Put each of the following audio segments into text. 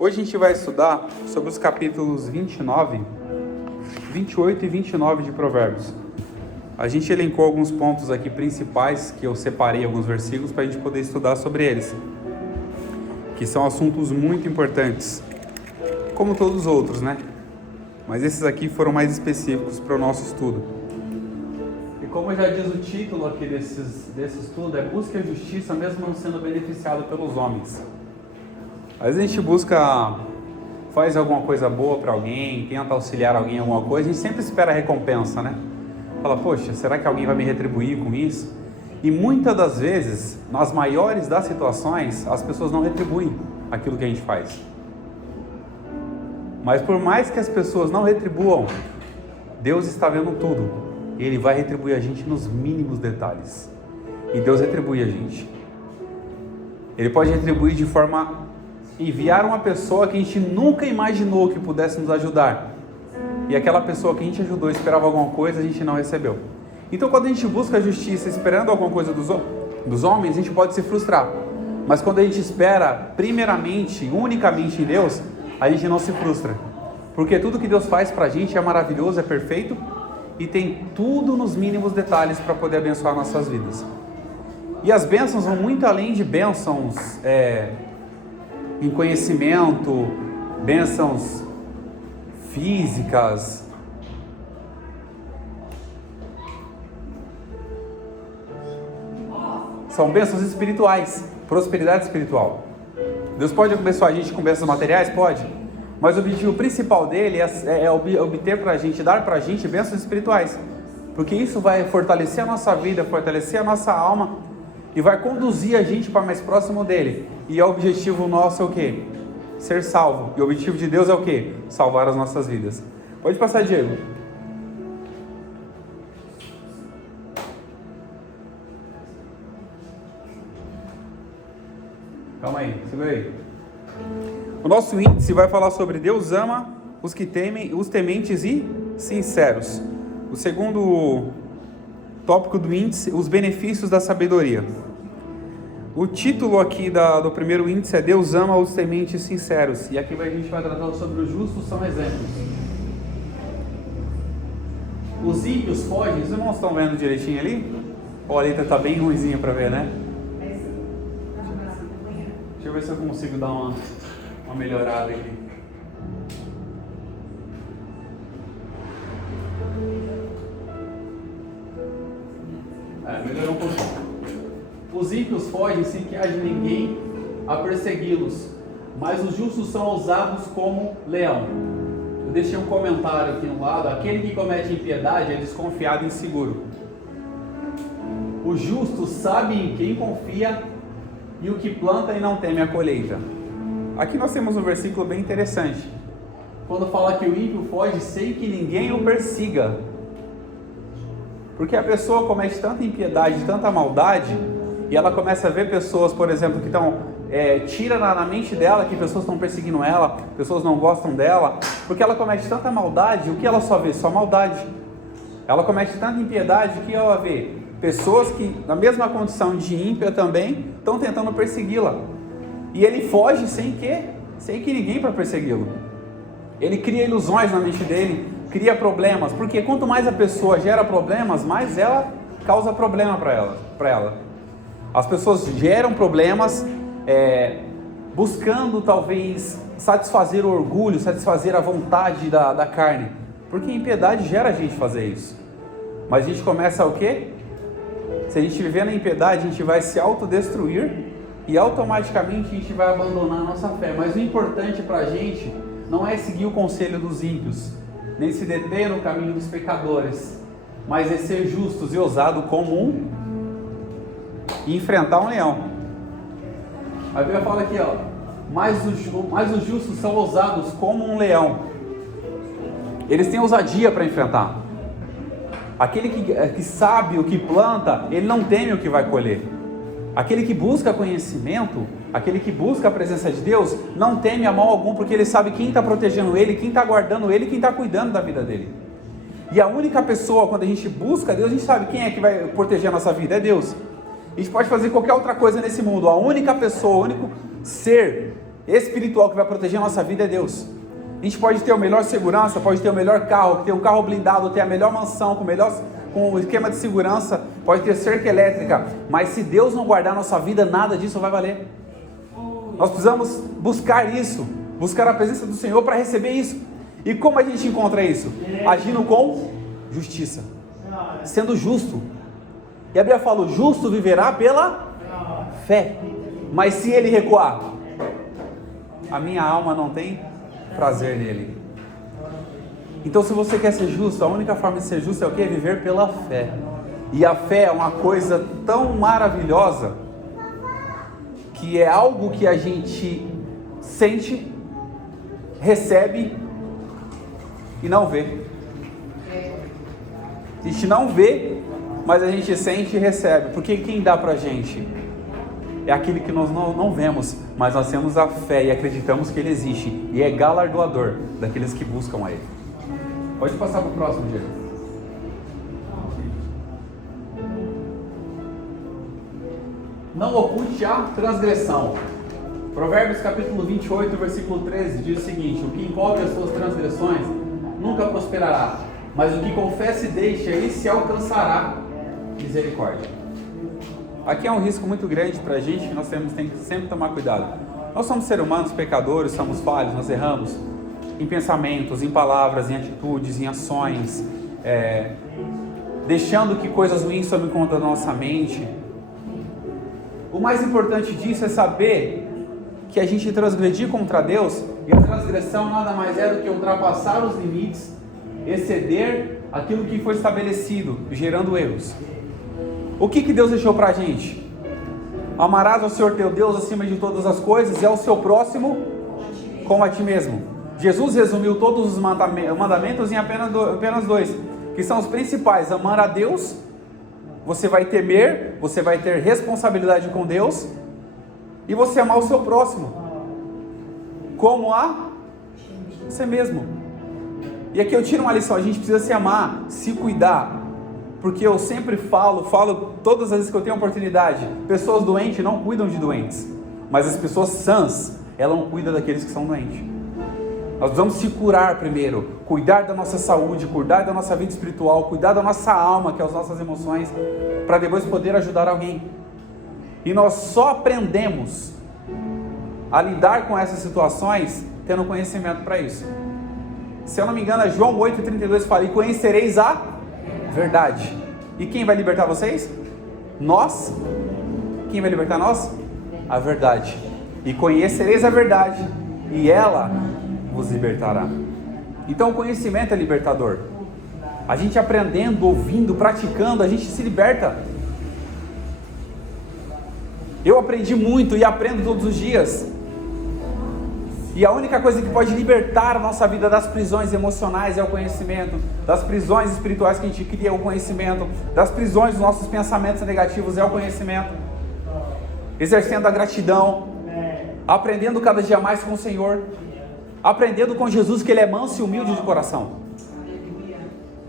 Hoje a gente vai estudar sobre os capítulos 29, 28 e 29 de Provérbios. A gente elencou alguns pontos aqui principais, que eu separei alguns versículos para a gente poder estudar sobre eles, que são assuntos muito importantes, como todos os outros, né? Mas esses aqui foram mais específicos para o nosso estudo. E como já diz o título aqui desse estudo, é busca a justiça mesmo não sendo beneficiado pelos homens. Às vezes a gente faz alguma coisa boa para alguém, tenta auxiliar alguém em alguma coisa, a gente sempre espera a recompensa, né? Fala, poxa, será que alguém vai me retribuir com isso? E muitas das vezes, nas maiores das situações, as pessoas não retribuem aquilo que a gente faz. Mas por mais que as pessoas não retribuam, Deus está vendo tudo. E Ele vai retribuir a gente nos mínimos detalhes. E Deus retribui a gente. Ele pode retribuir de forma enviar uma pessoa que a gente nunca imaginou que pudesse nos ajudar. E aquela pessoa que a gente ajudou esperava alguma coisa, a gente não recebeu. Então quando a gente busca a justiça esperando alguma coisa dos homens, a gente pode se frustrar. Mas quando a gente espera primeiramente, unicamente em Deus, a gente não se frustra. Porque tudo que Deus faz pra gente é maravilhoso, é perfeito e tem tudo nos mínimos detalhes para poder abençoar nossas vidas. E as bênçãos vão muito além de bênçãos em conhecimento, bênçãos físicas. São bênçãos espirituais, prosperidade espiritual. Deus pode abençoar a gente com bênçãos materiais? Pode. Mas o objetivo principal dele é obter pra gente, dar pra gente bênçãos espirituais. Porque isso vai fortalecer a nossa vida, fortalecer a nossa alma e vai conduzir a gente para mais próximo dele. E o objetivo nosso é o quê? Ser salvo. E o objetivo de Deus é o quê? Salvar as nossas vidas. Pode passar, Diego. Calma aí, segura aí. O nosso índice vai falar sobre Deus ama os que temem, os tementes e sinceros. O segundo tópico do índice, os benefícios da sabedoria. O título aqui do primeiro índice é Deus ama os tementes sinceros. E aqui a gente vai tratar sobre os justos são exemplos. Os ímpios fogem. Os irmãos estão vendo direitinho ali? Ó, a letra está bem ruimzinha para ver, né? Deixa eu ver se eu consigo dar uma melhorada aqui. Melhorou um pouquinho. Os ímpios fogem sem que haja ninguém a persegui-los, mas os justos são ousados como leão. Eu deixei um comentário aqui no lado. Aquele que comete impiedade é desconfiado e inseguro. O justo sabe em quem confia e o que planta e não teme a colheita. Aqui nós temos um versículo bem interessante. Quando fala que o ímpio foge sem que ninguém o persiga. Porque a pessoa comete tanta impiedade, tanta maldade, e ela começa a ver pessoas, por exemplo, que estão... tira na mente dela que pessoas estão perseguindo ela, pessoas não gostam dela, porque ela comete tanta maldade, o que ela só vê? Só maldade. Ela comete tanta impiedade que ela vê pessoas que, na mesma condição de ímpia também, estão tentando persegui-la. E ele foge sem que ninguém para persegui-lo. Ele cria ilusões na mente dele, cria problemas, porque quanto mais a pessoa gera problemas, mais ela causa problema para ela. As pessoas geram problemas buscando talvez satisfazer o orgulho, satisfazer a vontade da carne, porque a impiedade gera a gente fazer isso. Mas a gente começa o quê? Se a gente viver na impiedade, a gente vai se autodestruir e automaticamente a gente vai abandonar a nossa fé. Mas o importante para a gente não é seguir o conselho dos ímpios, nem se deter no caminho dos pecadores, mas é ser justos e ousado como e enfrentar um leão. A Bíblia fala aqui, ó, mas os justos são ousados como um leão. Eles têm ousadia para enfrentar. Aquele que sabe o que planta, ele não teme o que vai colher. Aquele que busca conhecimento, aquele que busca a presença de Deus, não teme a mal algum, porque ele sabe quem está protegendo ele, quem está guardando ele, quem está cuidando da vida dele. E a única pessoa, quando a gente busca Deus, a gente sabe quem é que vai proteger a nossa vida, é Deus. A gente pode fazer qualquer outra coisa nesse mundo, a única pessoa, o único ser espiritual que vai proteger a nossa vida é Deus. A gente pode ter a melhor segurança, pode ter o melhor carro, ter um carro blindado, ter a melhor mansão, com o esquema de segurança, pode ter cerca elétrica, mas se Deus não guardar a nossa vida, nada disso vai valer. Nós precisamos buscar isso, buscar a presença do Senhor para receber isso. E como a gente encontra isso? Agindo com justiça, sendo justo. E a Bíblia fala: o justo viverá pela fé. Mas se ele recuar, a minha alma não tem prazer nele. Então, se você quer ser justo, a única forma de ser justo é o quê? Viver pela fé. E a fé é uma coisa tão maravilhosa, que é algo que a gente sente, recebe e não vê. A gente não vê, mas a gente sente e recebe. Porque quem dá pra gente é aquele que nós não vemos, mas nós temos a fé e acreditamos que ele existe, e é galardoador daqueles que buscam a ele. Pode passar para o próximo, Diego. Não oculte a transgressão. Provérbios capítulo 28, versículo 13 diz o seguinte: o que encobre as suas transgressões nunca prosperará, mas o que confessa e deixa, esse alcançará misericórdia. Aqui é um risco muito grande para a gente, que nós temos que sempre tomar cuidado. Nós somos seres humanos, pecadores, somos falhos, nós erramos em pensamentos, em palavras, em atitudes, em ações, deixando que coisas ruins tomem conta da nossa mente. O mais importante disso é saber que a gente transgredir contra Deus, e a transgressão nada mais é do que ultrapassar os limites, exceder aquilo que foi estabelecido, gerando erros. O que Deus deixou pra gente? Amarás ao Senhor teu Deus acima de todas as coisas, e ao seu próximo como a ti mesmo. Jesus resumiu todos os mandamentos em apenas 2, que são os principais: amar a Deus, você vai temer, você vai ter responsabilidade com Deus, e você amar o seu próximo como a você mesmo. E aqui eu tiro uma lição: a gente precisa se amar, se cuidar, porque eu sempre falo todas as vezes que eu tenho oportunidade, pessoas doentes não cuidam de doentes, mas as pessoas sãs, elas não cuidam daqueles que são doentes. Nós precisamos se curar primeiro, cuidar da nossa saúde, cuidar da nossa vida espiritual, cuidar da nossa alma, que é as nossas emoções, para depois poder ajudar alguém. E nós só aprendemos a lidar com essas situações tendo conhecimento para isso. Se eu não me engano, é João 8,32 fala: e conhecereis a verdade. E quem vai libertar vocês? Nós. Quem vai libertar nós? A verdade. E conhecereis a verdade, e ela vos libertará. Então o conhecimento é libertador. A gente aprendendo, ouvindo, praticando, a gente se liberta. Eu aprendi muito e aprendo todos os dias. E a única coisa que pode libertar a nossa vida das prisões emocionais é o conhecimento, das prisões espirituais que a gente cria é o conhecimento, das prisões dos nossos pensamentos negativos é o conhecimento. Exercendo a gratidão, aprendendo cada dia mais com o Senhor, aprendendo com Jesus que Ele é manso e humilde de coração.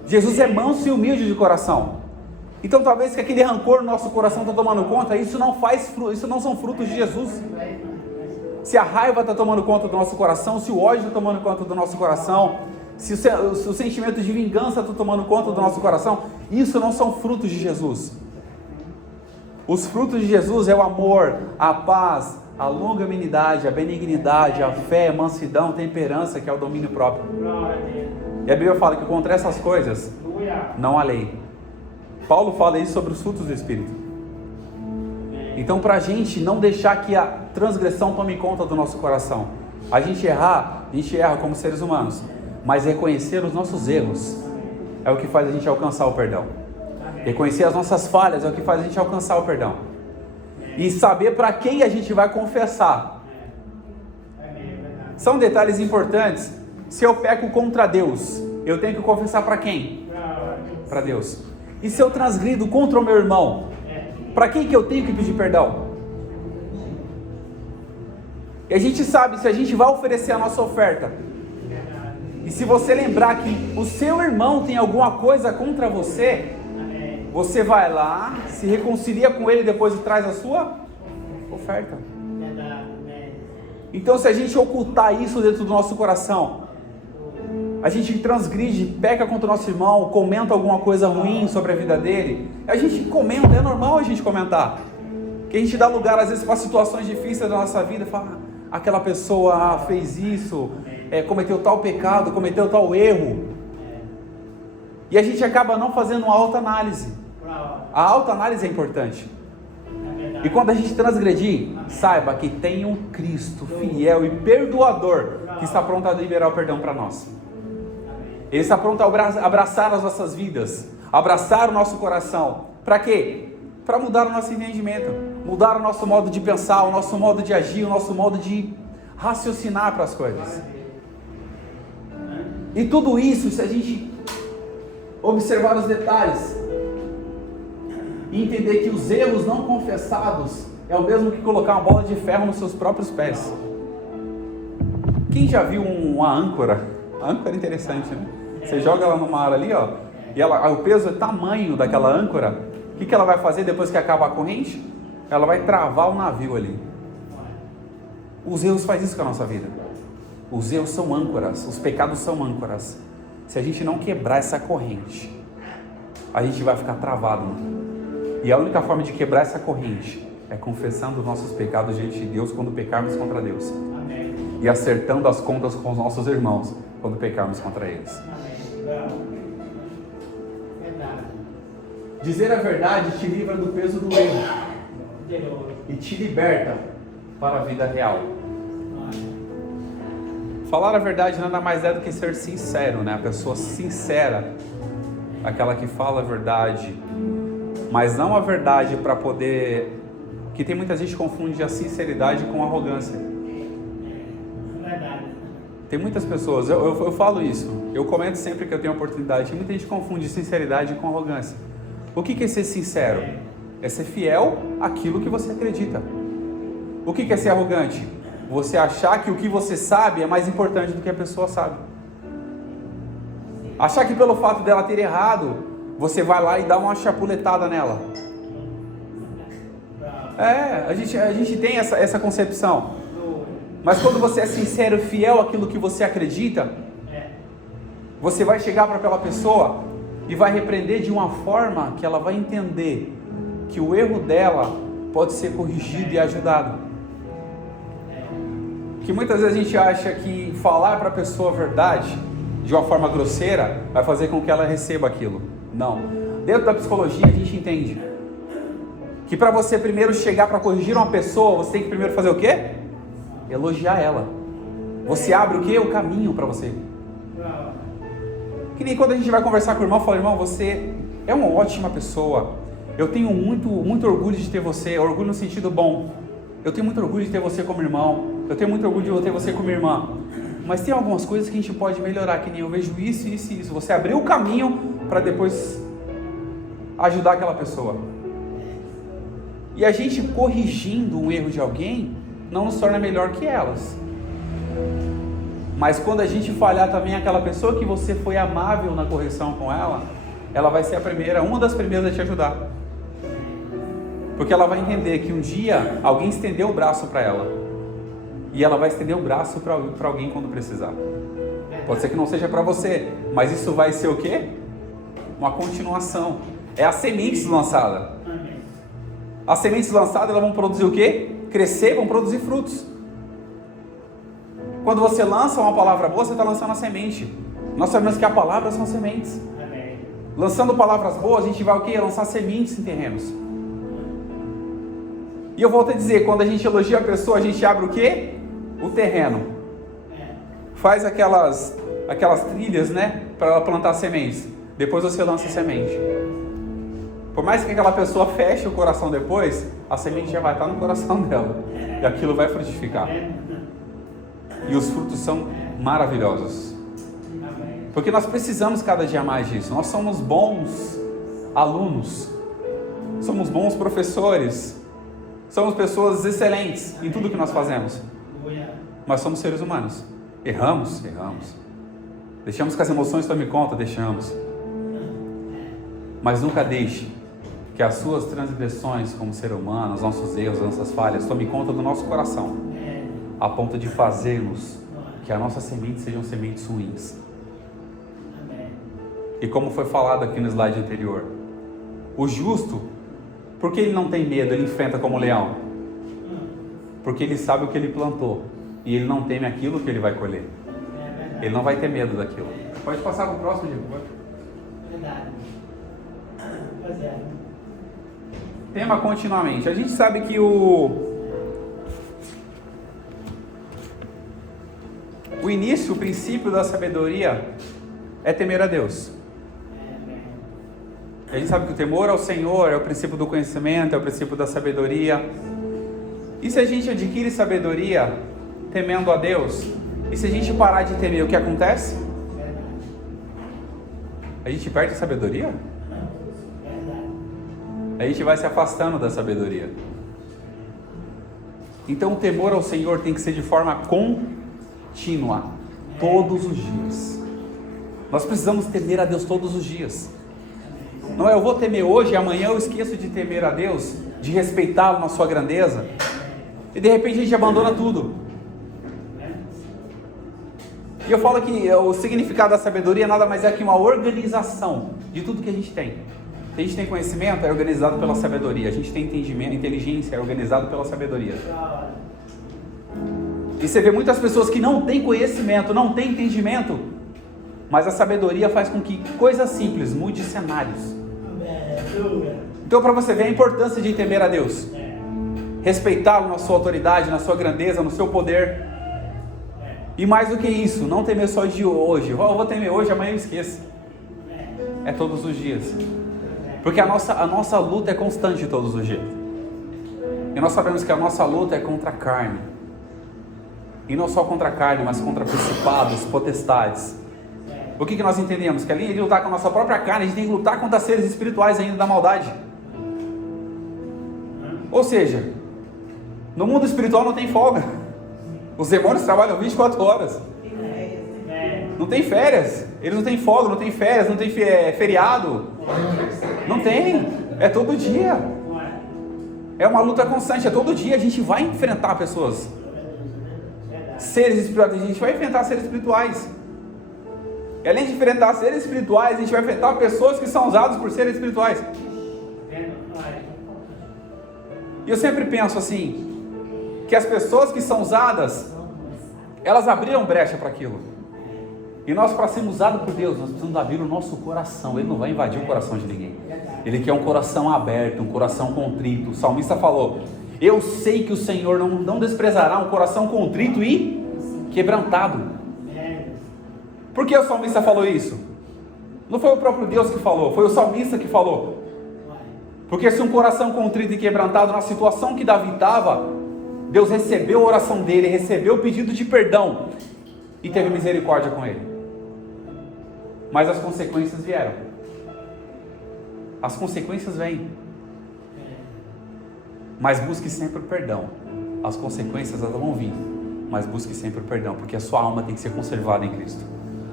Jesus é manso e humilde de coração. Então talvez que aquele rancor no nosso coração está tomando conta, isso não são frutos de Jesus. Se a raiva está tomando conta do nosso coração, se o ódio está tomando conta do nosso coração, se o sentimento de vingança está tomando conta do nosso coração, isso não são frutos de Jesus. Os frutos de Jesus é o amor, a paz, a longanimidade, a benignidade, a fé, a mansidão, a temperança, que é o domínio próprio. E a Bíblia fala que contra essas coisas não há lei. Paulo fala isso sobre os frutos do Espírito. Então, para a gente não deixar que a transgressão tome conta do nosso coração, a gente erra como seres humanos, mas reconhecer os nossos erros é o que faz a gente alcançar o perdão. Reconhecer as nossas falhas é o que faz a gente alcançar o perdão. E saber para quem a gente vai confessar. São detalhes importantes. Se eu peco contra Deus, eu tenho que confessar para quem? Para Deus. E se eu transgrido contra o meu irmão, para quem que eu tenho que pedir perdão? E a gente sabe, se a gente vai oferecer a nossa oferta, e se você lembrar que o seu irmão tem alguma coisa contra você, você vai lá, se reconcilia com ele, depois traz a sua oferta. Então, se a gente ocultar isso dentro do nosso coração, a gente transgride, peca contra o nosso irmão, comenta alguma coisa ruim sobre a vida dele, a gente comenta, é normal a gente comentar, que a gente dá lugar às vezes para situações difíceis da nossa vida, fala, aquela pessoa fez isso, cometeu tal pecado, cometeu tal erro, e a gente acaba não fazendo uma autoanálise. A autoanálise é importante. E quando a gente transgredir, saiba que tem um Cristo fiel e perdoador que está pronto a liberar o perdão para nós. Ele está pronto a abraçar as nossas vidas, abraçar o nosso coração. Para quê? Para mudar o nosso entendimento, mudar o nosso modo de pensar, o nosso modo de agir, o nosso modo de raciocinar para as coisas. E tudo isso, se a gente observar os detalhes e entender que os erros não confessados é o mesmo que colocar uma bola de ferro nos seus próprios pés. Quem já viu uma âncora? A âncora é interessante, né? Você joga ela no mar ali, ó, e o peso é tamanho daquela âncora. O que ela vai fazer depois que acaba a corrente? Ela vai travar o navio ali. Os erros fazem isso com a nossa vida. Os erros são âncoras, os pecados são âncoras. Se a gente não quebrar essa corrente, a gente vai ficar travado. E a única forma de quebrar essa corrente é confessando os nossos pecados diante de Deus quando pecarmos contra Deus. Amém. E acertando as contas com os nossos irmãos quando pecarmos contra eles. Amém. Dizer a verdade te livra do peso do erro e te liberta para a vida real. Falar a verdade nada mais é do que ser sincero, né? A pessoa sincera, aquela que fala a verdade, mas não a verdade para poder... Que tem muita gente que confunde a sinceridade com arrogância. Tem muitas pessoas, eu falo isso, eu comento sempre que eu tenho oportunidade, tem muita gente que confunde sinceridade com arrogância. O que é ser sincero? É ser fiel àquilo que você acredita. O que é ser arrogante? Você achar que o que você sabe é mais importante do que a pessoa sabe. Achar que pelo fato dela ter errado, você vai lá e dá uma chapuletada nela. A gente tem essa concepção. Mas quando você é sincero e fiel àquilo que você acredita, você vai chegar para aquela pessoa e vai repreender de uma forma que ela vai entender que o erro dela pode ser corrigido e ajudado. Que muitas vezes a gente acha que falar para a pessoa a verdade de uma forma grosseira vai fazer com que ela receba aquilo. Não. Dentro da psicologia a gente entende que para você primeiro chegar para corrigir uma pessoa, você tem que primeiro fazer o quê? Elogiar ela. Você abre o quê? O caminho para você. Que nem quando a gente vai conversar com o irmão, fala, irmão, você é uma ótima pessoa. Eu tenho muito orgulho de ter você, orgulho no sentido bom. Eu tenho muito orgulho de ter você como irmão. Eu tenho muito orgulho de ter você como irmã. Mas tem algumas coisas que a gente pode melhorar, que nem eu vejo isso, isso e isso. Você abriu o caminho para depois ajudar aquela pessoa. E a gente corrigindo um erro de alguém não nos torna melhor que elas. Mas quando a gente falhar também, aquela pessoa que você foi amável na correção com ela, ela vai ser uma das primeiras a te ajudar. Porque ela vai entender que um dia alguém estendeu o braço para ela. E ela vai estender o braço para alguém quando precisar. Pode ser que não seja para você, mas isso vai ser o quê? Uma continuação. É a semente lançada. As sementes lançadas, elas vão produzir o quê? Crescer, vão produzir frutos. Quando você lança uma palavra boa, você está lançando a semente. Nós sabemos que a palavra são sementes. Lançando palavras boas, a gente vai o quê? Lançar sementes em terrenos. E eu volto a dizer, quando a gente elogia a pessoa, a gente abre o quê? O terreno. Faz aquelas trilhas, né? Para ela plantar sementes. Depois você lança a semente. Por mais que aquela pessoa feche o coração depois, a semente já vai estar no coração dela. E aquilo vai frutificar. E os frutos são maravilhosos. Porque nós precisamos cada dia mais disso. Nós somos bons alunos. Somos bons professores. Somos pessoas excelentes em tudo que nós fazemos. Mas somos seres humanos. Erramos. Deixamos que as emoções tomem conta? Deixamos. Mas nunca deixe que as suas transgressões como ser humano, os nossos erros, as nossas falhas, tomem conta do nosso coração. a ponto de fazermos que a nossa semente sejam sementes ruins. E como foi falado aqui no slide anterior, o justo, por que ele não tem medo, ele enfrenta como leão? Porque ele sabe o que ele plantou e ele não teme aquilo que ele vai colher. Ele não vai ter medo daquilo. Pode passar para o próximo, Diego. Verdade. Pois é. Tema continuamente. A gente sabe que o início, o princípio da sabedoria é temer a Deus. A gente sabe que o temor ao Senhor é o princípio do conhecimento, é o princípio da sabedoria. E se a gente adquire sabedoria temendo a Deus, e se a gente parar de temer, o que acontece? A gente perde a sabedoria? A gente vai se afastando da sabedoria. Então o temor ao Senhor tem que ser de forma contínua, todos os dias. Nós precisamos temer a Deus todos os dias. Não é eu vou temer hoje e amanhã eu esqueço de temer a Deus, de respeitá-lo na sua grandeza, e de repente a gente abandona tudo. E eu falo que o significado da sabedoria nada mais é que uma organização de tudo que a gente tem. Se a gente tem conhecimento, é organizado pela sabedoria. A gente tem entendimento, inteligência, é organizado pela sabedoria. E você vê muitas pessoas que não têm conhecimento, não têm entendimento, mas a sabedoria faz com que coisas simples mudem cenários. Então, para você ver a importância de temer a Deus, respeitá-lo na sua autoridade, na sua grandeza, no seu poder. E mais do que isso, não temer só de hoje. Eu vou temer hoje, amanhã eu esqueço. É todos os dias. Porque a nossa luta é constante todos os dias. E nós sabemos que a nossa luta é contra a carne. E não só contra a carne, mas contra principados, potestades. O que nós entendemos? Que além de lutar com a nossa própria carne, a gente tem que lutar contra seres espirituais ainda da maldade. Ou seja, no mundo espiritual não tem folga. Os demônios trabalham 24 horas. Não tem férias. Eles não têm folga, não tem férias, não tem feriado. Não tem. É todo dia. É uma luta constante. É todo dia. A gente vai enfrentar pessoas. Seres espirituais. A gente vai enfrentar seres espirituais. E além de enfrentar seres espirituais, a gente vai enfrentar pessoas que são usadas por seres espirituais. E eu sempre penso assim, que as pessoas que são usadas, elas abriram brecha para aquilo. E nós, para sermos usados por Deus, nós precisamos abrir o nosso coração. Ele não vai invadir o coração de ninguém. Ele quer um coração aberto, um coração contrito. O salmista falou, eu sei que o Senhor não desprezará um coração contrito e quebrantado. Por que o salmista falou isso? Não foi o próprio Deus que falou, foi o salmista que falou. Porque se um coração contrito e quebrantado, na situação que Davi estava, Deus recebeu a oração dele, recebeu o pedido de perdão e teve misericórdia com ele. Mas as consequências vieram. As consequências vêm. Mas busque sempre o perdão. As consequências elas vão vir, mas busque sempre o perdão, porque a sua alma tem que ser conservada em Cristo.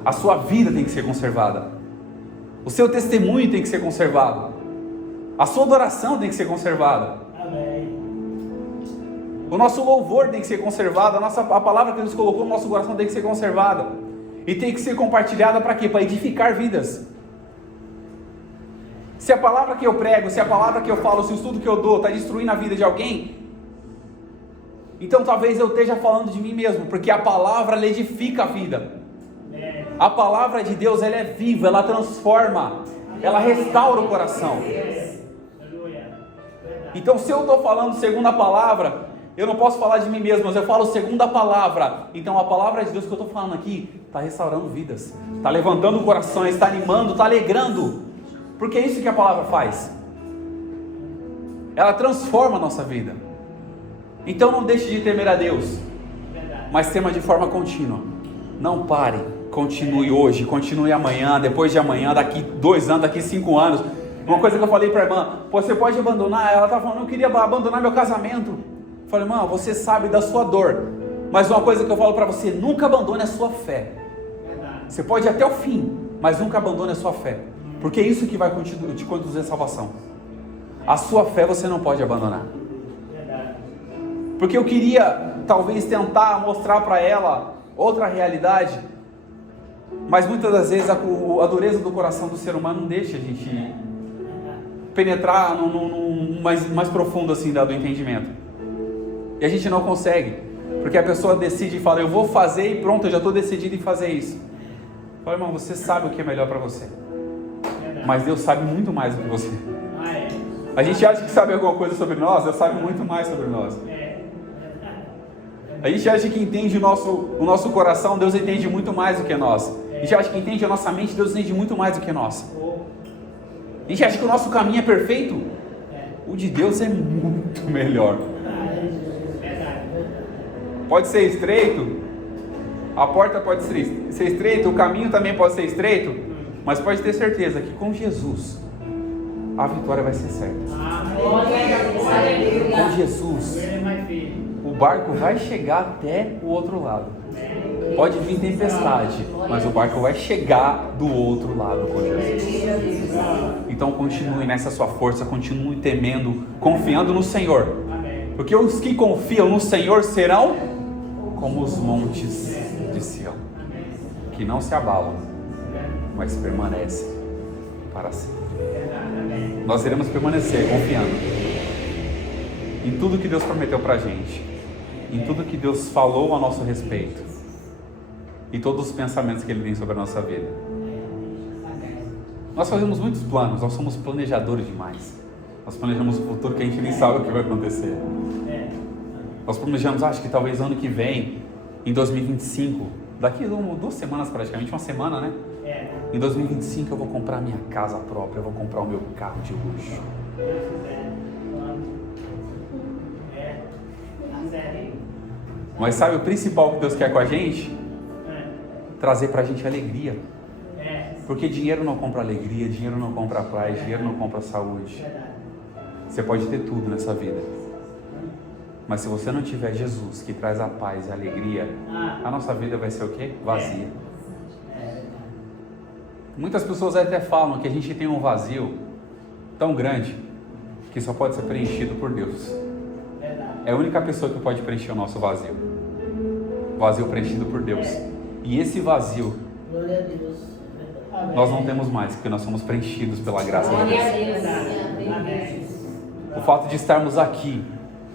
A sua vida tem que ser conservada. O seu testemunho tem que ser conservado. A sua adoração tem que ser conservada. Amém. O nosso louvor tem que ser conservado. A palavra que Deus colocou no nosso coração tem que ser conservada. E tem que ser compartilhada para quê? Para edificar vidas. Se a palavra que eu prego, se a palavra que eu falo, se o estudo que eu dou está destruindo a vida de alguém, então talvez eu esteja falando de mim mesmo, porque a palavra ela edifica a vida. A palavra de Deus ela é viva, ela transforma, ela restaura o coração. Então se eu estou falando segundo a palavra, eu não posso falar de mim mesmo, mas eu falo segundo a palavra. Então a palavra de Deus que eu estou falando aqui está restaurando vidas, está levantando corações, está animando, está alegrando, porque é isso que a palavra faz. Ela transforma a nossa vida. Então não deixe de temer a Deus, mas tema de forma contínua. Não pare, continue hoje, continue amanhã, depois de amanhã, daqui 2 anos, daqui 5 anos. Uma coisa que eu falei para a irmã, você pode abandonar? Ela estava falando, eu queria abandonar meu casamento. Eu falei, irmã, você sabe da sua dor, mas uma coisa que eu falo para você, nunca abandone a sua fé. Você pode ir até o fim, mas nunca abandone a sua fé, porque é isso que vai te conduzir à salvação. A sua fé você não pode abandonar. Porque eu queria talvez tentar mostrar para ela outra realidade, mas muitas das vezes a dureza do coração do ser humano não deixa a gente penetrar no mais profundo assim do entendimento, e a gente não consegue, porque a pessoa decide e fala, eu vou fazer e pronto, eu já estou decidido em fazer isso. Fala, irmão, você sabe o que é melhor para você, mas Deus sabe muito mais do que você. A gente acha que sabe alguma coisa sobre nós, Deus sabe muito mais sobre nós. A gente acha que entende o nosso coração, Deus entende muito mais do que nós. A gente acha que entende a nossa mente, Deus entende muito mais do que nós. A gente acha que o nosso caminho é perfeito, o de Deus é muito melhor. Pode ser estreito, a porta pode ser estreita, o caminho também pode ser estreito, mas pode ter certeza que com Jesus a vitória vai ser certa. Com Jesus o barco vai chegar até o outro lado. Pode vir tempestade, mas o barco vai chegar do outro lado com Jesus. Então continue nessa sua força, continue temendo, confiando no Senhor, porque os que confiam no Senhor serão como os montes de Sião, que não se abalam, mas permanecem para sempre. Nós iremos permanecer confiando em tudo que Deus prometeu para a gente, em tudo que Deus falou a nosso respeito, e todos os pensamentos que Ele tem sobre a nossa vida. Nós fazemos muitos planos, nós somos planejadores demais. Nós planejamos o futuro que a gente nem sabe o que vai acontecer. Nós planejamos, acho que talvez ano que vem, em 2025, daqui a 2 semanas praticamente, uma semana, né? Em 2025 eu vou comprar minha casa própria, eu vou comprar o meu carro de luxo. Mas sabe o principal que Deus quer com a gente? Trazer pra gente alegria. Porque dinheiro não compra alegria, dinheiro não compra paz, dinheiro não compra saúde. Você pode ter tudo nessa vida, mas se você não tiver Jesus, que traz a paz e a alegria, a nossa vida vai ser o quê? Vazia. Muitas pessoas até falam que a gente tem um vazio tão grande que só pode ser preenchido por Deus. É a única pessoa que pode preencher o nosso vazio. Vazio preenchido por Deus. E esse vazio nós não temos mais, porque nós somos preenchidos pela graça de Deus. O fato de estarmos aqui,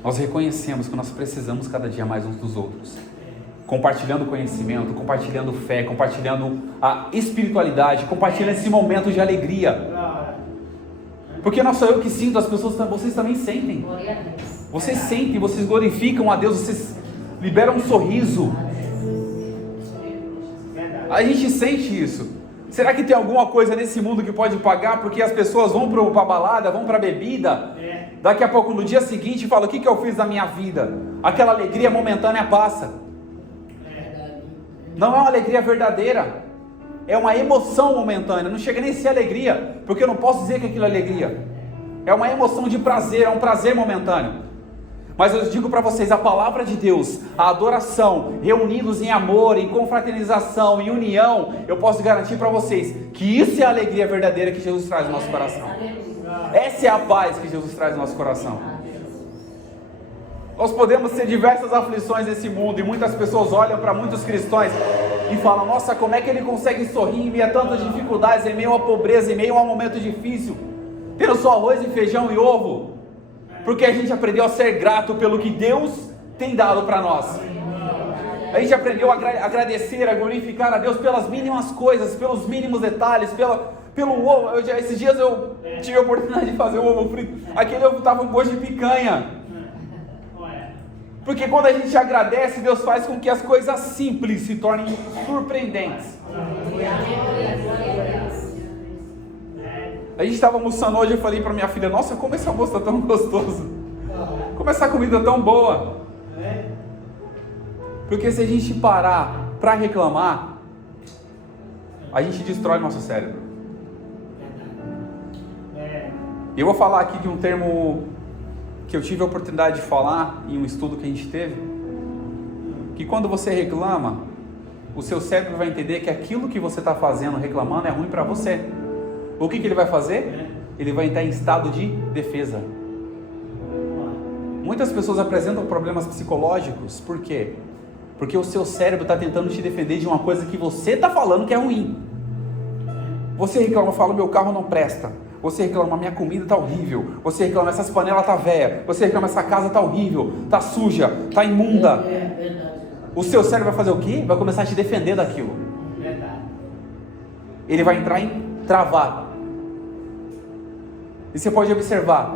nós reconhecemos que nós precisamos cada dia mais uns dos outros, compartilhando conhecimento, compartilhando fé, compartilhando a espiritualidade, compartilhando esse momento de alegria. Porque não sou eu que sinto, as pessoas, vocês também sentem. Vocês sentem, vocês glorificam a Deus, vocês liberam um sorriso. A gente sente isso. Será que tem alguma coisa nesse mundo que pode pagar? Porque as pessoas vão para a balada, vão para a bebida, daqui a pouco no dia seguinte falam, o que eu fiz da minha vida? Aquela alegria momentânea passa. Não é uma alegria verdadeira, é uma emoção momentânea, não chega nem a ser alegria, porque eu não posso dizer que aquilo é alegria. É uma emoção de prazer, é um prazer momentâneo. Mas eu digo para vocês, a palavra de Deus, a adoração, reunidos em amor, em confraternização, em união, eu posso garantir para vocês que isso é a alegria verdadeira que Jesus traz no nosso coração. Essa é a paz que Jesus traz no nosso coração. Nós podemos ter diversas aflições nesse mundo, e muitas pessoas olham para muitos cristãos e falam, nossa, como é que ele consegue sorrir em meio a tantas dificuldades, em meio à pobreza, em meio a um momento difícil, tendo só arroz e feijão e ovo? Porque a gente aprendeu a ser grato pelo que Deus tem dado para nós. A gente aprendeu a agradecer, a glorificar a Deus pelas mínimas coisas, pelos mínimos detalhes, pelo ovo. Esses dias eu tive a oportunidade de fazer o ovo frito. Aquele ovo estava com gosto de picanha. Porque quando a gente agradece, Deus faz com que as coisas simples se tornem surpreendentes. A gente estava almoçando hoje, eu falei para minha filha, nossa, como esse almoço está tão gostoso, como essa comida tão boa. Porque se a gente parar para reclamar, a gente destrói nosso cérebro. Eu vou falar aqui de um termo que eu tive a oportunidade de falar em um estudo que a gente teve, que quando você reclama, o seu cérebro vai entender que aquilo que você está fazendo, reclamando, é ruim para você. O que ele vai fazer? Ele vai entrar em estado de defesa. Muitas pessoas apresentam problemas psicológicos, por quê? Porque o seu cérebro está tentando te defender de uma coisa que você está falando que é ruim. Você reclama, fala, meu carro não presta. Você reclama, minha comida está horrível. Você reclama, essas panelas estão velhas. Você reclama, essa casa está horrível, está suja, está imunda. Verdade. O seu cérebro vai fazer o quê? Vai começar a te defender daquilo. Verdade. Ele vai entrar em travar. E você pode observar,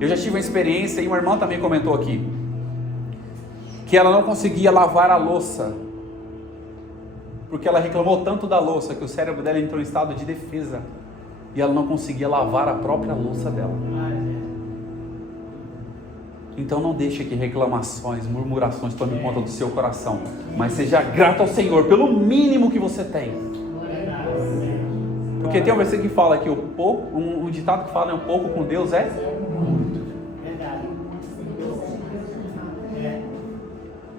eu já tive uma experiência, e uma irmã também comentou aqui, que ela não conseguia lavar a louça, porque ela reclamou tanto da louça, que o cérebro dela entrou em estado de defesa, e ela não conseguia lavar a própria louça dela. Então não deixe que reclamações, murmurações tomem conta do seu coração, mas seja grato ao Senhor pelo mínimo que você tem. Porque tem um versículo que fala que um ditado que fala, um pouco com Deus é muito. Verdade.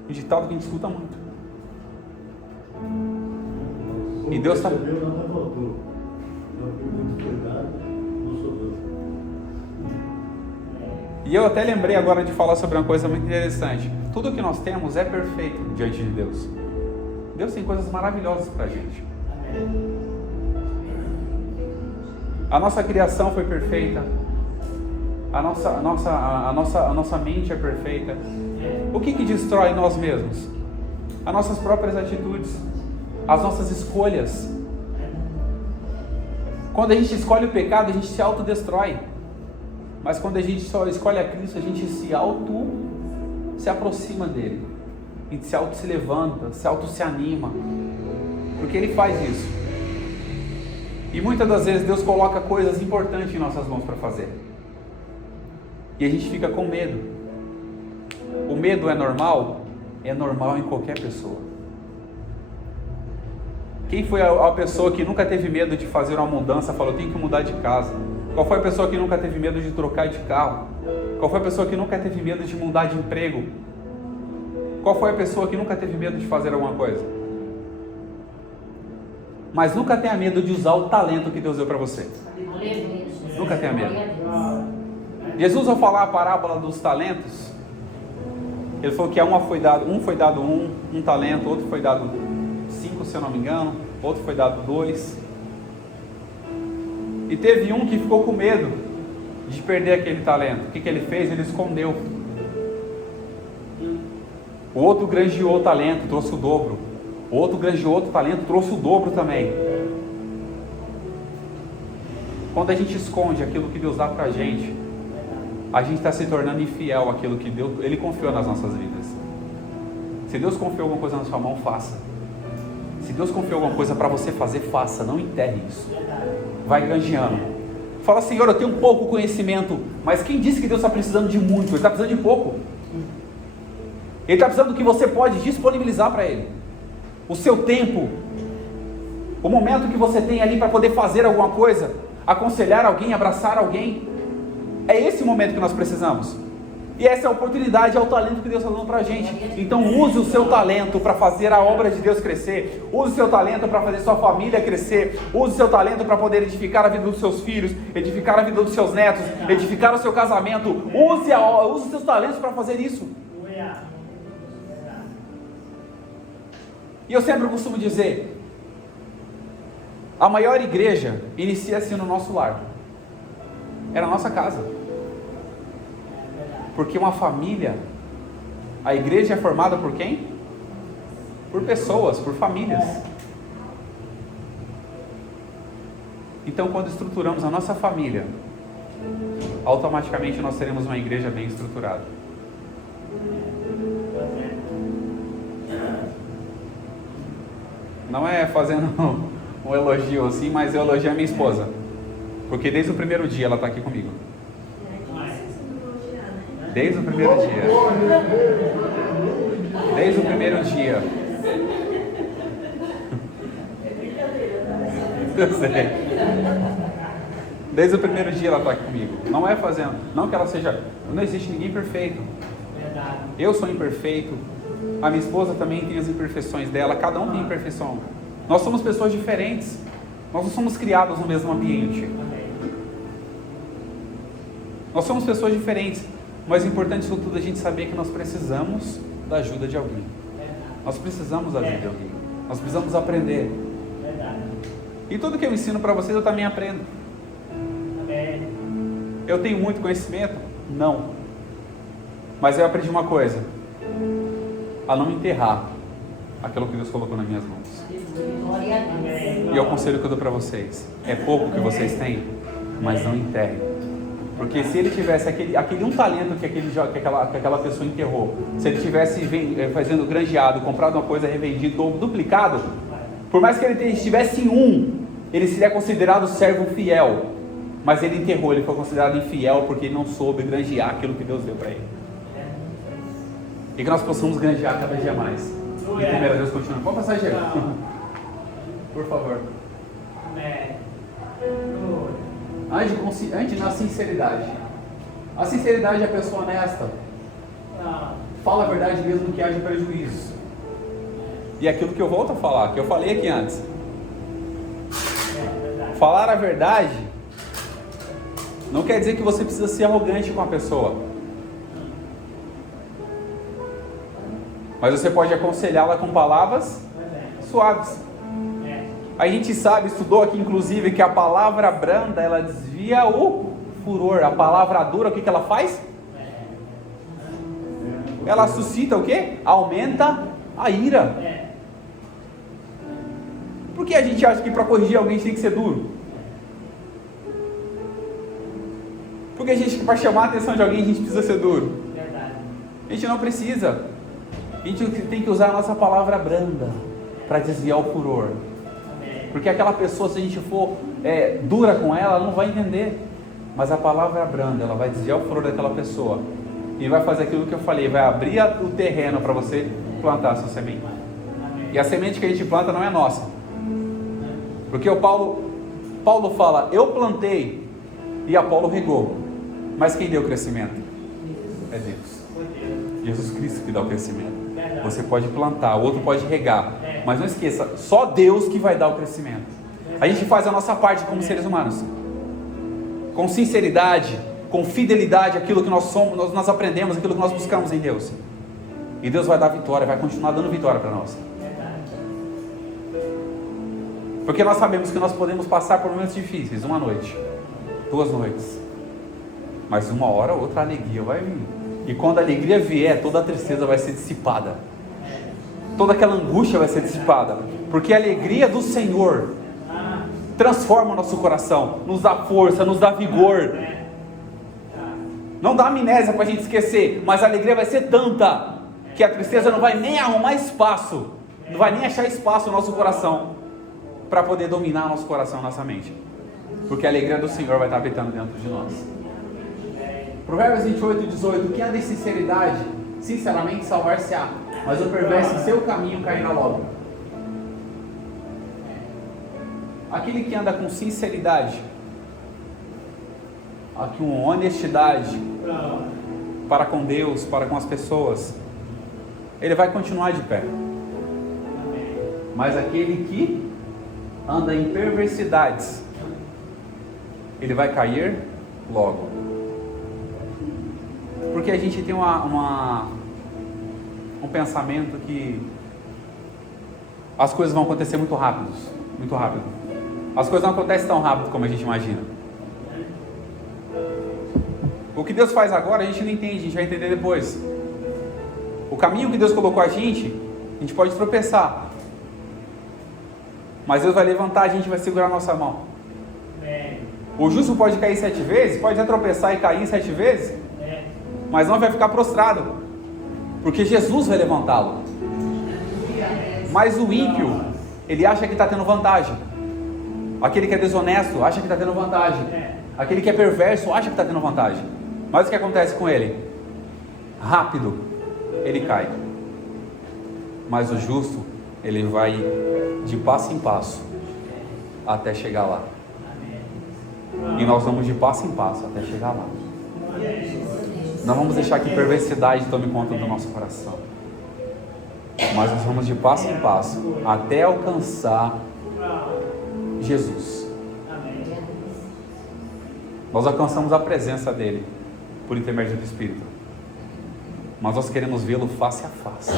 Um ditado que a gente escuta muito. E Deus está... E eu até lembrei agora de falar sobre uma coisa muito interessante. Tudo que nós temos é perfeito diante de Deus. Deus tem coisas maravilhosas pra gente. A nossa criação foi perfeita. A nossa mente é perfeita. O que destrói nós mesmos? As nossas próprias atitudes, as nossas escolhas. Quando a gente escolhe o pecado, a gente se autodestrói. Mas quando a gente só escolhe a Cristo, a gente se aproxima dele. A gente se levanta, se anima. Porque ele faz isso. E muitas das vezes Deus coloca coisas importantes em nossas mãos para fazer. E a gente fica com medo. O medo é normal? É normal em qualquer pessoa. Quem foi a pessoa que nunca teve medo de fazer uma mudança, falou, eu tenho que mudar de casa? Qual foi a pessoa que nunca teve medo de trocar de carro? Qual foi a pessoa que nunca teve medo de mudar de emprego? Qual foi a pessoa que nunca teve medo de fazer alguma coisa? Mas nunca tenha medo de usar o talento que Deus deu para você. Nunca tenha medo. Jesus, ao falar a parábola dos talentos, ele falou que um foi dado um talento, outro foi dado 5, se eu não me engano, outro foi dado 2. E teve um que ficou com medo de perder aquele talento. O que ele fez? Ele escondeu. O outro granjeou o talento, trouxe o dobro. O outro granjeou outro talento, trouxe o dobro também. Quando a gente esconde aquilo que Deus dá pra gente, a gente está se tornando infiel àquilo que Ele confiou nas nossas vidas. Se Deus confiou alguma coisa na sua mão, faça. Se Deus confiou alguma coisa para você fazer, faça. Não enterre isso. Vai granjeando. Fala, Senhor, eu tenho um pouco conhecimento, mas quem disse que Deus está precisando de muito? Ele está precisando de pouco. Ele está precisando do que você pode disponibilizar para Ele. O seu tempo, o momento que você tem ali para poder fazer alguma coisa, aconselhar alguém, abraçar alguém, é esse o momento que nós precisamos. E essa é a oportunidade, é o talento que Deus está dando para a gente. Então use o seu talento para fazer a obra de Deus crescer. Use o seu talento para fazer sua família crescer. Use o seu talento para poder edificar a vida dos seus filhos, edificar a vida dos seus netos, edificar o seu casamento. Use os seus talentos para fazer isso. E eu sempre costumo dizer, a maior igreja inicia-se no nosso lar. É na nossa casa. Porque uma família, a igreja é formada por quem? Por pessoas, por famílias. Então, quando estruturamos a nossa família, automaticamente nós teremos uma igreja bem estruturada. Não é fazendo um elogio assim, mas eu elogio a minha esposa. Porque desde o primeiro dia ela está aqui comigo. Desde o primeiro dia. Desde o primeiro dia. Eu sei. Desde o primeiro dia ela está aqui comigo. Não é fazendo. Não que ela seja. Não existe ninguém perfeito. Eu sou imperfeito. A minha esposa também tem as imperfeições dela. Cada um tem imperfeição. Nós somos pessoas diferentes. Nós não somos criados no mesmo ambiente. Nós somos pessoas diferentes. Mas o importante disso tudo é a gente saber que nós precisamos da ajuda de alguém. Verdade. Nós precisamos da ajuda de alguém. Nós precisamos aprender. Verdade. E tudo que eu ensino para vocês eu também aprendo. Amém. Eu tenho muito conhecimento? Não. Mas eu aprendi uma coisa: a não enterrar aquilo que Deus colocou nas minhas mãos. Glória a Deus. Amém. E é o conselho que eu dou para vocês: é pouco que vocês têm, mas não enterrem. Porque se ele tivesse aquele um talento que aquela pessoa enterrou, se ele tivesse fazendo granjeado, comprado uma coisa, revendido ou duplicado, por mais que ele tivesse um, ele seria considerado servo fiel. Mas ele enterrou, ele foi considerado infiel porque ele não soube granjear aquilo que Deus deu para ele. E que nós possamos granjear cada dia mais. E primeiro Deus continua. Pode passar, Diego? Por favor. Amém. Ande na sinceridade. A sinceridade é a pessoa honesta. Fala a verdade mesmo que haja prejuízo. E aquilo que eu volto a falar, que eu falei aqui antes. Falar a verdade não quer dizer que você precisa ser arrogante com a pessoa. Mas você pode aconselhá-la com palavras suaves. A gente sabe, estudou aqui inclusive, que a palavra branda, ela desvia o furor. A palavra dura, o que ela faz? Ela suscita o quê? Aumenta a ira. Por que a gente acha que para corrigir alguém a gente tem que ser duro? Por que a gente, para chamar a atenção de alguém, a gente precisa ser duro? A gente não precisa. A gente tem que usar a nossa palavra branda para desviar o furor. Porque aquela pessoa, se a gente for dura com ela, ela não vai entender. Mas a palavra branda, ela vai desviar o furor daquela pessoa. E vai fazer aquilo que eu falei, vai abrir o terreno para você plantar a sua semente. E a semente que a gente planta não é nossa. Porque o Paulo fala, eu plantei e Apolo regou. Mas quem deu o crescimento? É Deus. Jesus Cristo que dá o crescimento. Você pode plantar, o outro pode regar. Mas não esqueça, só Deus que vai dar o crescimento. A gente faz a nossa parte como seres humanos. Com sinceridade, com fidelidade, aquilo que nós somos, nós aprendemos, aquilo que nós buscamos em Deus. E Deus vai dar vitória, vai continuar dando vitória para nós. Porque nós sabemos que nós podemos passar por momentos difíceis, uma noite, 2 noites. Mas uma hora ou outra a alegria vai vir. E quando a alegria vier, toda a tristeza vai ser dissipada. Toda aquela angústia vai ser dissipada. Porque a alegria do Senhor transforma o nosso coração, nos dá força, nos dá vigor. Não dá amnésia para a gente esquecer, mas a alegria vai ser tanta que a tristeza não vai nem arrumar espaço, não vai nem achar espaço no nosso coração para poder dominar nosso coração, nossa mente. Porque a alegria do Senhor vai estar habitando dentro de nós. Provérbios 28, 18. Quem anda em sinceridade, sinceramente salvar-se-á, mas o perverso em seu caminho cairá logo. Aquele que anda com sinceridade, com honestidade para com Deus, para com as pessoas, ele vai continuar de pé. Mas aquele que anda em perversidades, ele vai cair logo. Porque a gente tem um pensamento que as coisas vão acontecer muito rápido. As coisas não acontecem tão rápido como a gente imagina. O que Deus faz agora a gente não entende, a gente vai entender depois. O caminho que Deus colocou a gente pode tropeçar. Mas Deus vai levantar, a gente vai segurar a nossa mão. O justo pode cair 7 vezes, pode até tropeçar e cair 7 vezes, mas não vai ficar prostrado, porque Jesus vai levantá-lo. Mas o ímpio, ele acha que está tendo vantagem. Aquele que é desonesto acha que está tendo vantagem. Aquele que é perverso acha que está tendo vantagem. Mas o que acontece com ele? Rápido, ele cai. Mas o justo, ele vai de passo em passo até chegar lá. E nós vamos de passo em passo até chegar lá. Não vamos deixar que perversidade tome conta do nosso coração. Mas nós vamos de passo em passo até alcançar Jesus. Nós alcançamos a presença dele por intermédio do Espírito. mas nós queremos vê-lo face a face.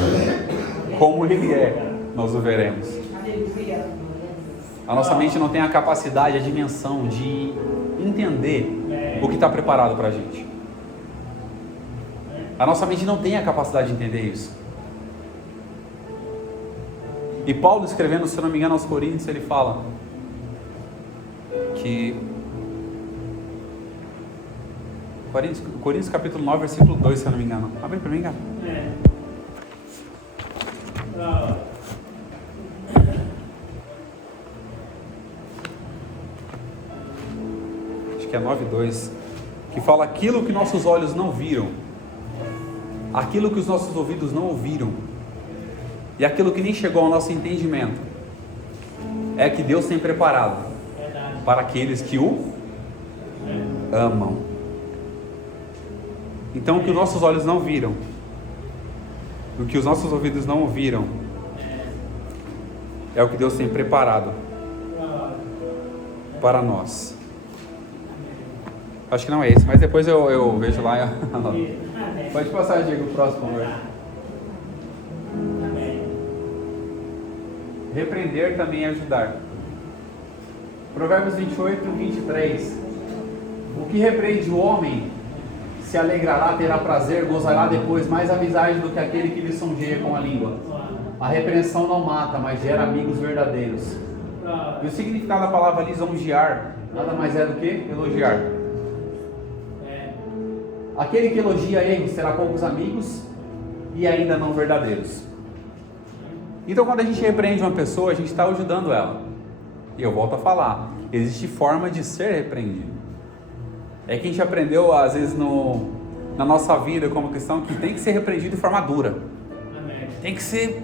Como Ele é, nós o veremos. A nossa mente não tem a capacidade, a dimensão de entender o que está preparado para a gente. A nossa mente não tem a capacidade de entender isso. E Paulo, escrevendo, se não me engano, aos Coríntios, ele fala que Coríntios capítulo 9, versículo 2, se eu não me engano. Abre para mim, cara. Acho que é 9:2, que fala aquilo que nossos olhos não viram, aquilo que os nossos ouvidos não ouviram, e aquilo que nem chegou ao nosso entendimento, é que Deus tem preparado para aqueles que o amam. Então, o que os nossos olhos não viram, o que os nossos ouvidos não ouviram, é o que Deus tem preparado para nós. Acho que não é esse, mas depois eu vejo lá. Pode passar, Diego, o próximo. Repreender também é ajudar. Provérbios 28, 23. O que repreende o homem se alegrará, terá prazer, gozará depois mais amizade do que aquele que lisonjeia com a língua. A repreensão não mata, mas gera amigos verdadeiros. E o significado da palavra lisonjear nada mais é do que elogiar. Aquele que elogia erros terá poucos amigos e ainda não verdadeiros. Então, quando a gente repreende uma pessoa, a gente está ajudando ela. E eu volto a falar, existe forma de ser repreendido. É que a gente aprendeu, às vezes, na nossa vida como cristão, que tem que ser repreendido de forma dura. Tem que ser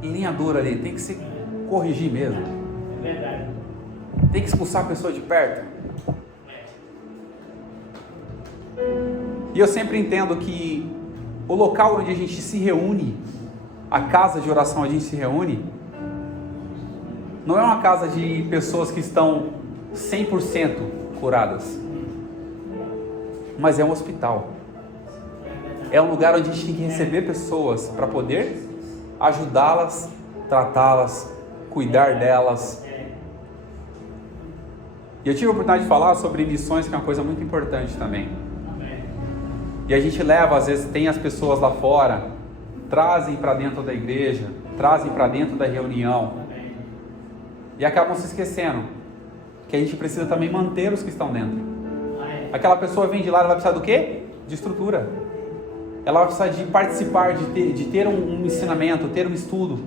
linha dura ali, tem que se corrigir mesmo. É verdade. Tem que expulsar a pessoa de perto. E eu sempre entendo que o local onde a gente se reúne, a casa de oração onde a gente se reúne, não é uma casa de pessoas que estão 100% curadas, mas é um hospital. É um lugar onde a gente tem que receber pessoas para poder ajudá-las, tratá-las, cuidar delas. E eu tive a oportunidade de falar sobre missões, que é uma coisa muito importante também. E a gente leva, às vezes, tem as pessoas lá fora, trazem para dentro da igreja, trazem para dentro da reunião, e acabam se esquecendo que a gente precisa também manter os que estão dentro. Aquela pessoa vem de lá, ela vai precisar do quê? De estrutura. Ela vai precisar de participar, de ter um ensinamento, ter um estudo.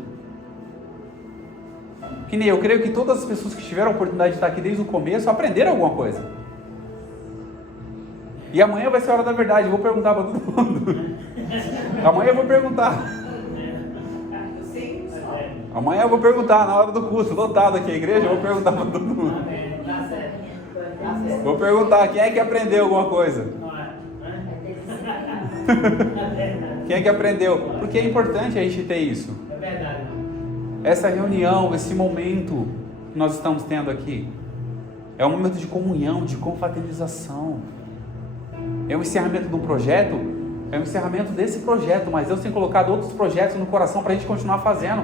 Que nem eu creio que todas as pessoas que tiveram a oportunidade de estar aqui desde o começo aprenderam alguma coisa. E amanhã vai ser a hora da verdade, eu vou perguntar para todo mundo. Amanhã eu vou perguntar. Amanhã eu vou perguntar na hora do culto, lotado aqui a igreja, eu vou perguntar para todo mundo. Vou perguntar, quem é que aprendeu alguma coisa? Quem é que aprendeu? Porque é importante a gente ter isso. É verdade. Essa reunião, esse momento que nós estamos tendo aqui, é um momento de comunhão, de confraternização. É um encerramento de um projeto, é um encerramento desse projeto, mas Deus tem colocado outros projetos no coração para a gente continuar fazendo.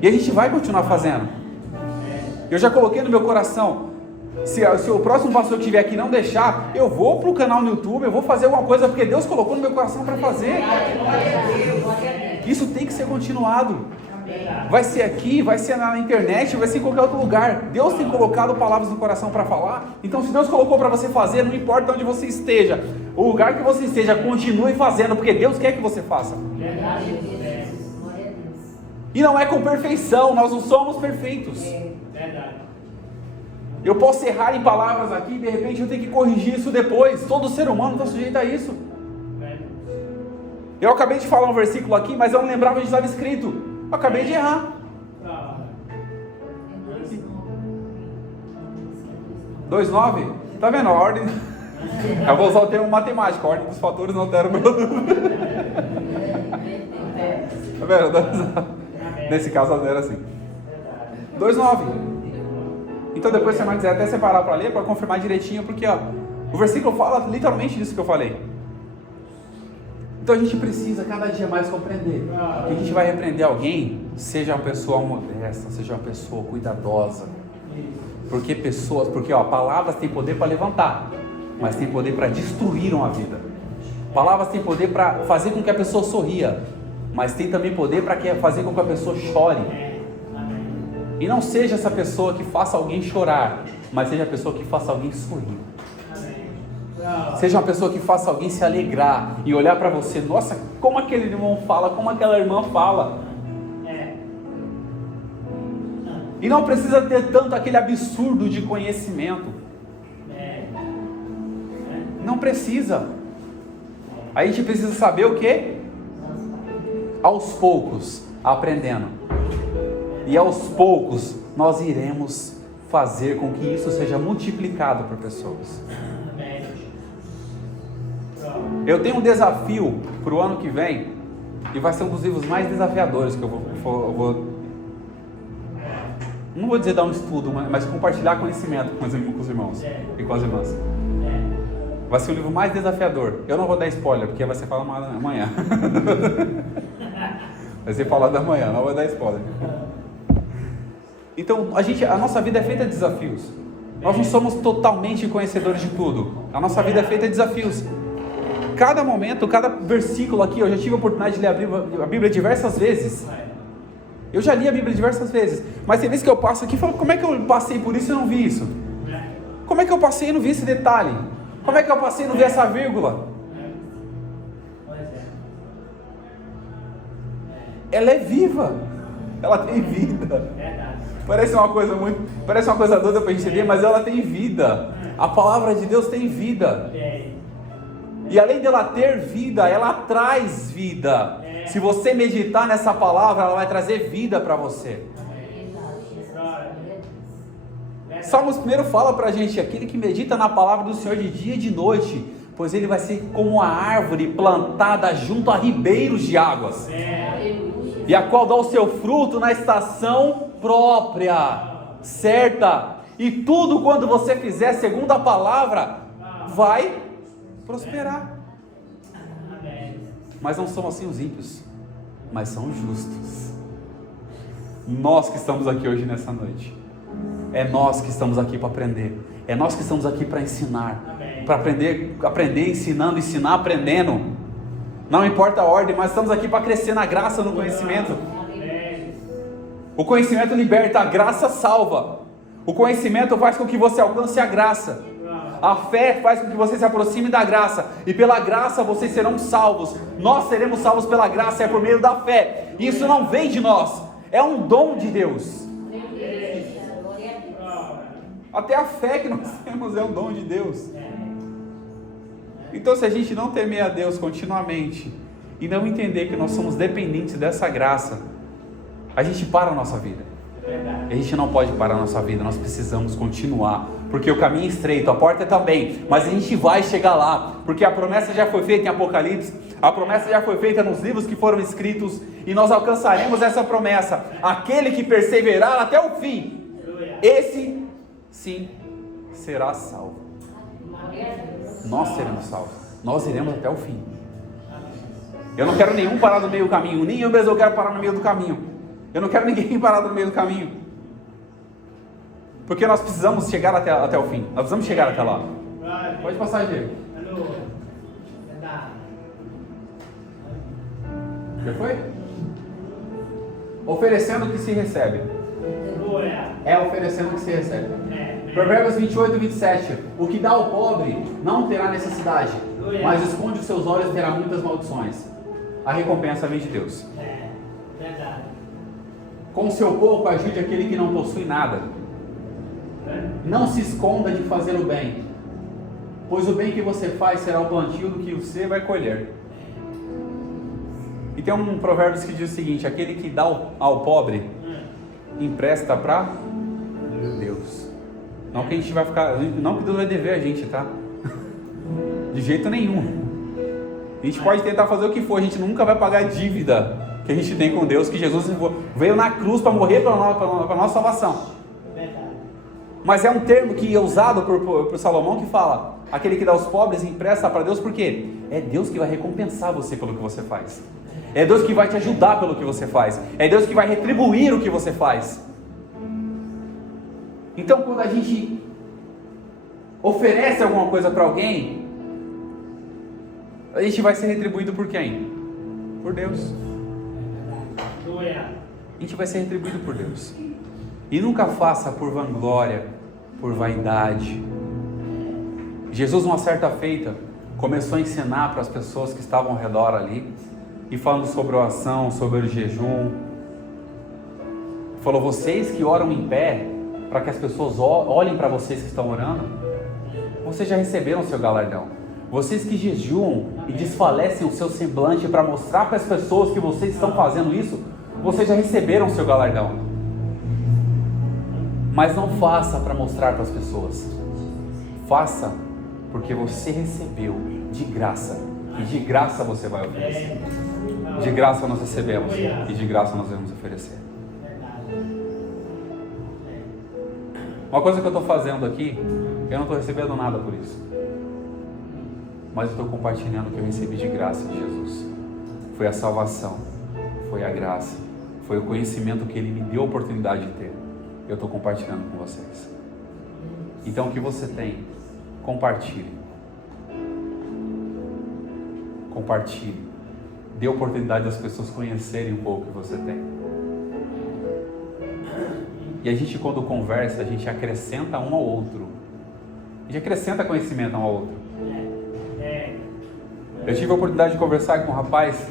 E a gente vai continuar fazendo. Eu já coloquei no meu coração, se o próximo pastor que estiver aqui não deixar, eu vou para o canal no YouTube, eu vou fazer alguma coisa, porque Deus colocou no meu coração para fazer. Isso tem que ser continuado. Vai ser aqui, vai ser na internet, vai ser em qualquer outro lugar. Deus tem colocado palavras no coração para falar. Então, se Deus colocou para você fazer, não importa onde você esteja, o lugar que você esteja, continue fazendo, porque Deus quer que você faça. E não é com perfeição, nós não somos perfeitos. Eu posso errar em palavras aqui e de repente eu tenho que corrigir isso depois. Todo ser humano está sujeito a isso. Eu acabei de falar um versículo aqui, mas eu não lembrava onde estava escrito. Eu acabei de errar. 2,9? Tá vendo? A ordem. Eu vou usar o termo matemático. A ordem dos fatores não altera o meu. Tá vendo? Nesse caso altera assim. 2,9. Então depois você vai dizer, até separar para ler, para confirmar direitinho, porque ó, o versículo fala literalmente disso que eu falei. Então a gente precisa cada dia mais compreender. Que a gente vai repreender alguém, seja uma pessoa modesta, seja uma pessoa cuidadosa. Porque palavras têm poder para levantar, mas tem poder para destruir uma vida. Palavras têm poder para fazer com que a pessoa sorria, mas tem também poder para fazer com que a pessoa chore. E não seja essa pessoa que faça alguém chorar, mas seja a pessoa que faça alguém sorrir. Seja uma pessoa que faça alguém se alegrar e olhar para você, nossa, como aquele irmão fala, como aquela irmã fala. E não precisa ter tanto aquele absurdo de conhecimento. Não precisa. A gente precisa saber o quê? Aos poucos, aprendendo. E aos poucos, nós iremos fazer com que isso seja multiplicado por pessoas. Eu tenho um desafio para o ano que vem, e vai ser um dos livros mais desafiadores que eu vou não vou dizer dar um estudo, mas compartilhar conhecimento com os irmãos e com as irmãs. Vai ser o livro mais desafiador. Eu não vou dar spoiler, porque vai ser falado amanhã. Vai ser falado amanhã, não vou dar spoiler. Então, a nossa vida é feita de desafios. Nós não somos totalmente conhecedores de tudo. A nossa vida é feita de desafios. Cada momento, cada versículo aqui, eu já tive a oportunidade de ler a Bíblia diversas vezes. Eu já li a Bíblia diversas vezes. Mas tem vezes que eu passo aqui e falo, como é que eu passei por isso e não vi isso? Como é que eu passei e não vi esse detalhe? Como é que eu passei e não vi essa vírgula? Ela é viva. Ela tem vida. Parece uma coisa doida para a gente ver, mas ela tem vida. A palavra de Deus tem vida. E além dela ter vida, ela traz vida. Se você meditar nessa palavra, ela vai trazer vida para você. Salmos 1 fala para a gente, aquele que medita na palavra do Senhor de dia e de noite, pois ele vai ser como a árvore plantada junto a ribeiros de águas, e a qual dá o seu fruto na estação própria, certa, e tudo quando você fizer segundo a palavra, vai prosperar. Mas não são assim os ímpios, mas são justos. Nós que estamos aqui hoje nessa noite, é nós que estamos aqui para aprender, é nós que estamos aqui para ensinar, para aprender ensinando, ensinar aprendendo, não importa a ordem, mas estamos aqui para crescer na graça, no conhecimento. O conhecimento liberta, a graça salva. O conhecimento faz com que você alcance a graça. A fé faz com que você se aproxime da graça, e pela graça vocês serão salvos. Nós seremos salvos pela graça, é por meio da fé. Isso não vem de nós, é um dom de Deus. Até a fé que nós temos é um dom de Deus. Então, se a gente não temer a Deus continuamente e não entender que nós somos dependentes dessa graça, a gente para a nossa vida. A gente não pode parar a nossa vida, nós precisamos continuar, porque o caminho é estreito, a porta é também, mas a gente vai chegar lá, porque a promessa já foi feita em Apocalipse, a promessa já foi feita nos livros que foram escritos, e nós alcançaremos essa promessa. Aquele que perseverar até o fim, esse sim será salvo. Nós seremos salvos, nós iremos até o fim. Eu não quero nenhum parar no meio do caminho, nem eu mesmo quero parar no meio do caminho. Eu não quero ninguém parar no meio do caminho, porque nós precisamos chegar até o fim. Nós precisamos chegar até lá. Pode passar, Diego. Já foi? Oferecendo o que se recebe. É oferecendo o que se recebe. Provérbios 28 e 27. O que dá ao pobre não terá necessidade, mas esconde os seus olhos e terá muitas maldições. A recompensa vem de Deus. Com seu pouco ajude aquele que não possui nada. Não se esconda de fazer o bem, pois o bem que você faz será o plantio do que você vai colher. E tem um provérbio que diz o seguinte: aquele que dá ao pobre, empresta para Deus. Não que a gente vai ficar, não que Deus vai dever a gente, tá? De jeito nenhum. A gente pode tentar fazer o que for, a gente nunca vai pagar a dívida que a gente tem com Deus, que Jesus veio na cruz para morrer para a nossa salvação. Mas é um termo que é usado por Salomão, que fala: aquele que dá aos pobres e empresta para Deus, porque é Deus que vai recompensar você pelo que você faz. É Deus que vai te ajudar pelo que você faz. É Deus que vai retribuir o que você faz. Então, quando a gente oferece alguma coisa para alguém, a gente vai ser retribuído por quem? Por Deus. A gente vai ser retribuído por Deus. E nunca faça por vanglória, por vaidade. Jesus, numa certa feita, começou a ensinar para as pessoas que estavam ao redor ali, e falando sobre a oração, sobre o jejum. Falou: vocês que oram em pé, para que as pessoas olhem para vocês que estão orando, vocês já receberam o seu galardão. Vocês que jejuam e desfalecem o seu semblante para mostrar para as pessoas que vocês estão fazendo isso, vocês já receberam o seu galardão. Mas não faça para mostrar para as pessoas. Faça porque você recebeu de graça. E de graça você vai oferecer. De graça nós recebemos. E de graça nós vamos oferecer. Uma coisa que eu estou fazendo aqui, eu não estou recebendo nada por isso. Mas eu estou compartilhando o que eu recebi de graça de Jesus. Foi a salvação. Foi a graça. Foi o conhecimento que Ele me deu a oportunidade de ter. Eu estou compartilhando com vocês. Então o que você tem, compartilhe. Compartilhe. Dê a oportunidade das pessoas conhecerem um pouco o que você tem. E a gente, quando conversa, a gente acrescenta um ao outro. A gente acrescenta conhecimento um ao outro. Eu tive a oportunidade de conversar com um rapaz.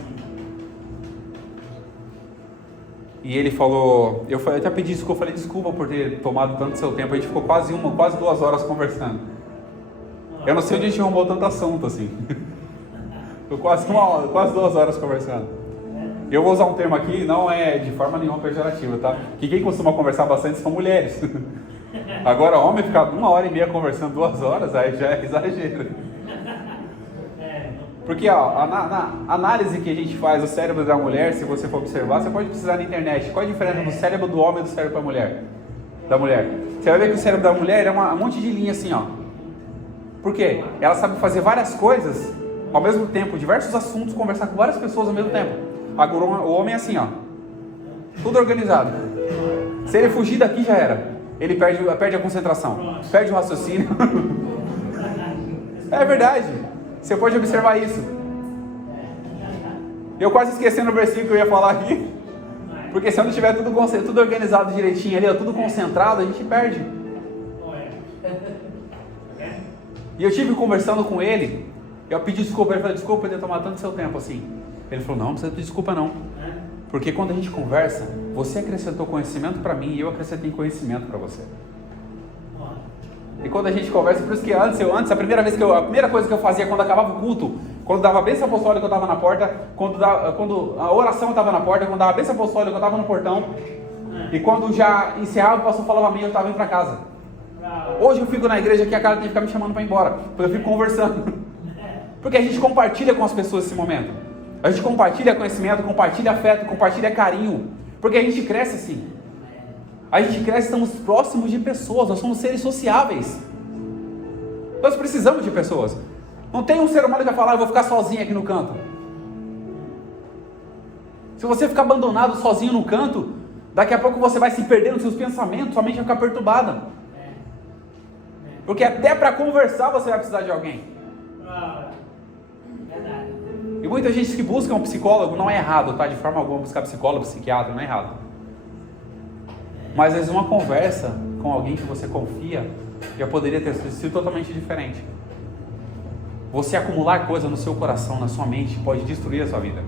E ele falou, eu até pedi desculpa, eu falei desculpa por ter tomado tanto seu tempo. A gente ficou quase 2 horas conversando. Eu não sei onde a gente arrumou tanto assunto assim. Ficou quase 2 horas conversando. Eu vou usar um termo aqui, não é de forma nenhuma pejorativa, tá? Que quem costuma conversar bastante são mulheres. Agora, homem ficar 1h30 conversando 2 horas, aí já é exagero. Porque na análise que a gente faz do cérebro da mulher, se você for observar, você pode precisar na internet. Qual a diferença do cérebro do homem e do cérebro da mulher? Você vai ver que o cérebro da mulher é um monte de linha assim, ó. Por quê? Ela sabe fazer várias coisas ao mesmo tempo, diversos assuntos, conversar com várias pessoas ao mesmo tempo. Agora o homem é assim, ó. Tudo organizado. Se ele fugir daqui, já era. Ele perde a concentração, perde o raciocínio. É verdade. Você pode observar isso. Eu quase esquecendo o versículo que eu ia falar aqui. Porque se eu não tiver tudo organizado direitinho ali, ó, tudo concentrado, a gente perde. E eu estive conversando com ele. Eu pedi desculpa, ele falou: desculpa por ter tomado tanto seu tempo assim. Ele falou: não precisa pedir desculpa não. Porque quando a gente conversa, você acrescentou conhecimento para mim e eu acrescentei conhecimento para você. E quando a gente conversa, por isso que antes a primeira coisa que eu fazia quando acabava o culto, quando dava a bênção apostólica eu estava na porta, quando a oração eu estava na porta, quando dava a bênção apostólica eu estava no portão, e quando já encerrava o pastor falava amém, eu estava indo para casa. Hoje eu fico na igreja aqui, a cara tem que ficar me chamando para ir embora, porque eu fico conversando. Porque a gente compartilha com as pessoas esse momento. A gente compartilha conhecimento, compartilha afeto, compartilha carinho. Porque a gente cresce assim. A gente cresce, estamos próximos de pessoas, nós somos seres sociáveis. Nós precisamos de pessoas. Não tem um ser humano que vai falar: eu vou ficar sozinho aqui no canto. Se você ficar abandonado sozinho no canto, daqui a pouco você vai se perder nos seus pensamentos, sua mente vai ficar perturbada. Porque até para conversar você vai precisar de alguém. E muita gente que busca um psicólogo, não é errado, tá? De forma alguma buscar psicólogo, psiquiatra, não é errado. Mas às vezes uma conversa com alguém que você confia já poderia ter sido totalmente diferente. Você acumular coisa no seu coração, na sua mente, pode destruir a sua vida.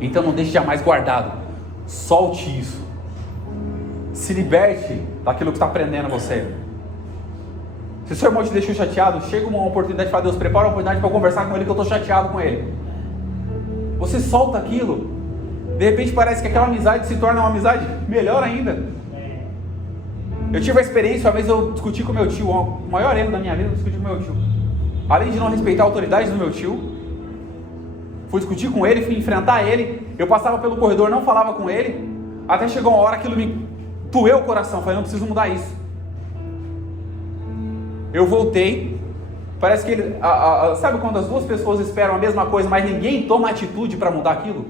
Então não deixe jamais guardado. Solte isso. Se liberte daquilo que está prendendo você. Se o seu irmão te deixou chateado, chega uma oportunidade de falar: Deus, prepara uma oportunidade para eu conversar com ele, que eu estou chateado com ele. Você solta aquilo. De repente parece que aquela amizade se torna uma amizade melhor ainda. Eu tive a experiência, uma vez eu discuti com meu tio, o maior erro da minha vida, eu discuti com meu tio. Além de não respeitar a autoridade do meu tio, fui discutir com ele, fui enfrentar ele. Eu passava pelo corredor, não falava com ele. Até chegou uma hora que aquilo me doeu o coração. Falei: não preciso mudar isso. Eu voltei Parece que ele, sabe quando as duas pessoas esperam a mesma coisa, mas ninguém toma atitude para mudar aquilo?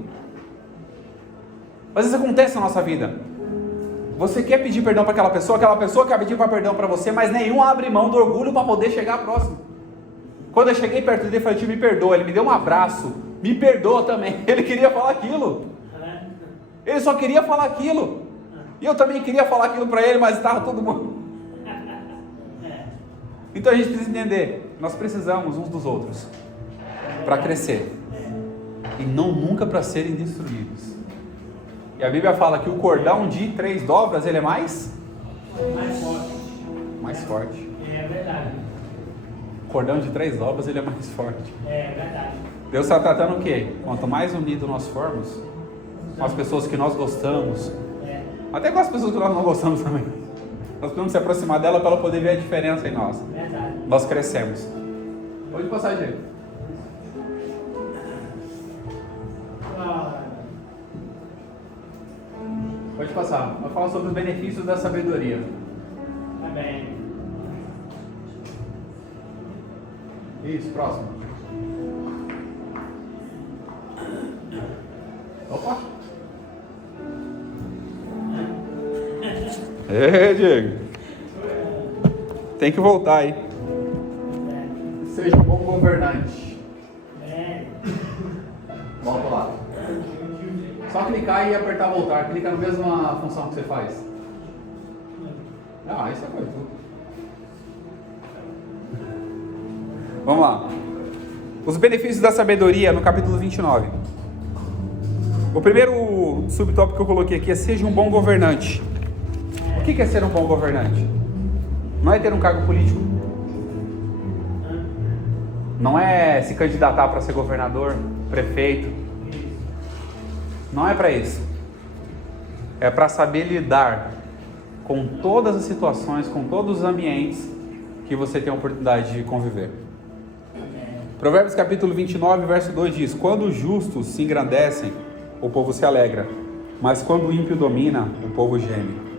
Às vezes acontece na nossa vida. Você quer pedir perdão para aquela pessoa quer pedir perdão para você, mas nenhum abre mão do orgulho para poder chegar próximo. Quando eu cheguei perto dele, eu falei, tio, me perdoa. Ele me deu um abraço, me perdoa também. Ele queria falar aquilo. Ele só queria falar aquilo. E eu também queria falar aquilo para ele, mas estava todo mundo. Então a gente precisa entender, nós precisamos uns dos outros para crescer e não nunca para serem destruídos. E a Bíblia fala que o cordão de 3 dobras, ele é mais forte. É verdade. O cordão de 3 dobras, ele é mais forte. É verdade. Deus está tratando o quê? Quanto mais unidos nós formos, com as pessoas que nós gostamos, até com as pessoas que nós não gostamos também, nós precisamos se aproximar dela para ela poder ver a diferença em nós. Verdade. Nós crescemos. Pode passar, gente. Pode passar. Vou falar sobre os benefícios da sabedoria. Amém. Isso, próximo. Opa! Diego. Tem que voltar aí. Seja um bom governante. É. Volta lá. Só clicar e apertar voltar. Clica na mesma função que você faz. Isso é coisa. Vamos lá. Os benefícios da sabedoria no capítulo 29. O primeiro subtópico que eu coloquei aqui é seja um bom governante. O que é ser um bom governante? Não é ter um cargo político. Não é se candidatar para ser governador, prefeito. Não é para isso. É para saber lidar com todas as situações, com todos os ambientes que você tem a oportunidade de conviver. Provérbios capítulo 29, verso 2 diz: quando os justos se engrandecem, o povo se alegra, mas quando o ímpio domina, o povo geme.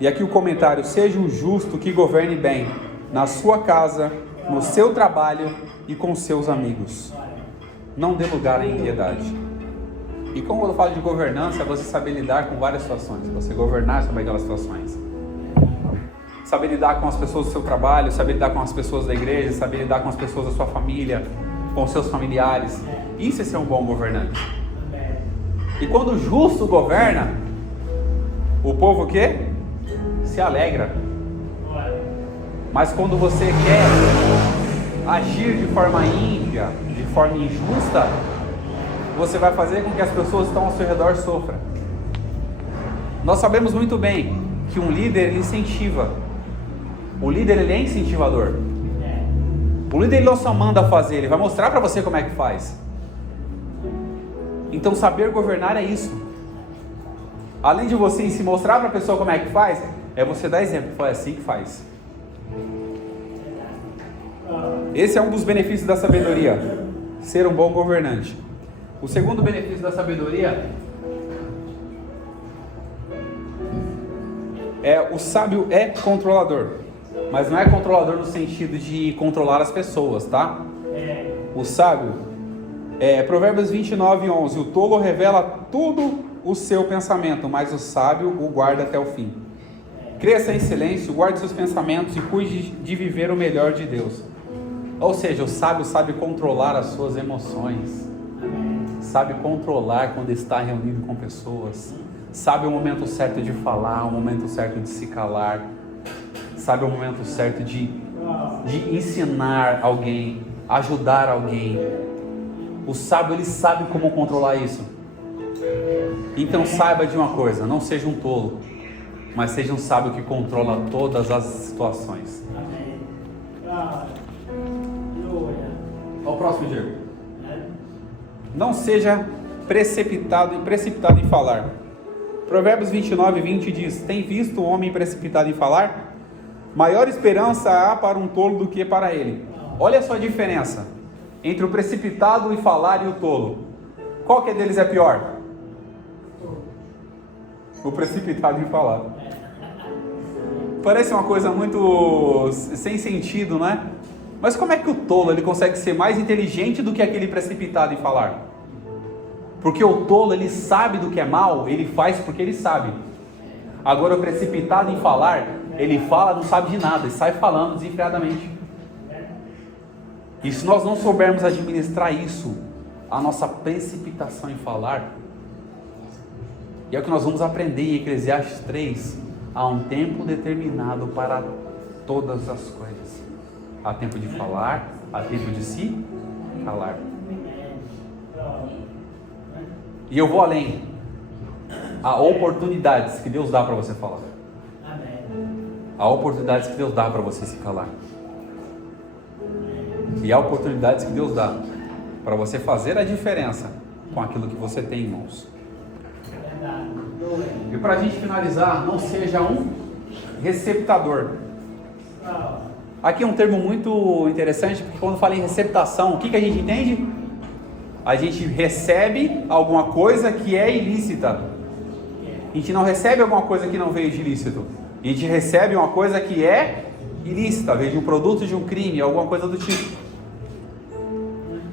E aqui o comentário: seja um justo que governe bem na sua casa, no seu trabalho e com seus amigos. Não dê lugar à impiedade. E como eu falo de governança, é você saber lidar com várias situações, você governar sobre aquelas situações. Saber lidar com as pessoas do seu trabalho, saber lidar com as pessoas da igreja, saber lidar com as pessoas da sua família, com os seus familiares. Isso é ser um bom governante. E quando o justo governa, o povo o quê? Se alegra. Mas quando você quer agir de forma ímpia, de forma injusta, você vai fazer com que as pessoas que estão ao seu redor sofram. Nós sabemos muito bem que um líder, ele incentiva. O líder, ele é incentivador. O líder, ele não só manda fazer, ele vai mostrar para você como é que faz. Então saber governar é isso. Além de você se mostrar para a pessoa como é que faz, é você dar exemplo, foi assim que faz. Esse é um dos benefícios da sabedoria, ser um bom governante. O segundo benefício da sabedoria o sábio é controlador, mas não é controlador no sentido de controlar as pessoas, tá? O sábio, Provérbios 29, 11, o tolo revela tudo o seu pensamento, mas o sábio o guarda até o fim. Cresça em silêncio, guarde seus pensamentos e cuide de viver o melhor de Deus. Ou seja, o sábio sabe controlar as suas emoções, sabe controlar quando está reunido com pessoas, sabe o momento certo de falar, o momento certo de se calar, sabe o momento certo de ensinar alguém, ajudar alguém. O sábio, ele sabe como controlar isso. Então saiba de uma coisa, não seja um tolo, mas seja um sábio que controla todas as situações. Amém. Olha o próximo, Diego. Não seja precipitado em falar. Provérbios 29, 20 diz: tem visto o homem precipitado em falar? Maior esperança há para um tolo do que para ele. Olha só a diferença entre o precipitado em falar e o tolo. Qual que deles é pior? O precipitado em falar. Parece uma coisa muito sem sentido, não é? Mas como é que o tolo ele consegue ser mais inteligente do que aquele precipitado em falar? Porque o tolo ele sabe do que é mal, ele faz porque ele sabe. Agora o precipitado em falar, ele fala, não sabe de nada, ele sai falando desenfreadamente. E se nós não soubermos administrar isso, a nossa precipitação em falar, e é o que nós vamos aprender em Eclesiastes 3, há um tempo determinado para todas as coisas. Há tempo de falar, há tempo de se calar. E eu vou além. Há oportunidades que Deus dá para você falar. Há oportunidades que Deus dá para você se calar. E há oportunidades que Deus dá para você fazer a diferença com aquilo que você tem em mãos. E para a gente finalizar, não seja um receptador. Aqui é um termo muito interessante, porque quando fala em receptação, o que a gente entende? A gente recebe alguma coisa que é ilícita. A gente não recebe alguma coisa que não veio de ilícito. A gente recebe uma coisa que é ilícita, veio de um produto de um crime, alguma coisa do tipo.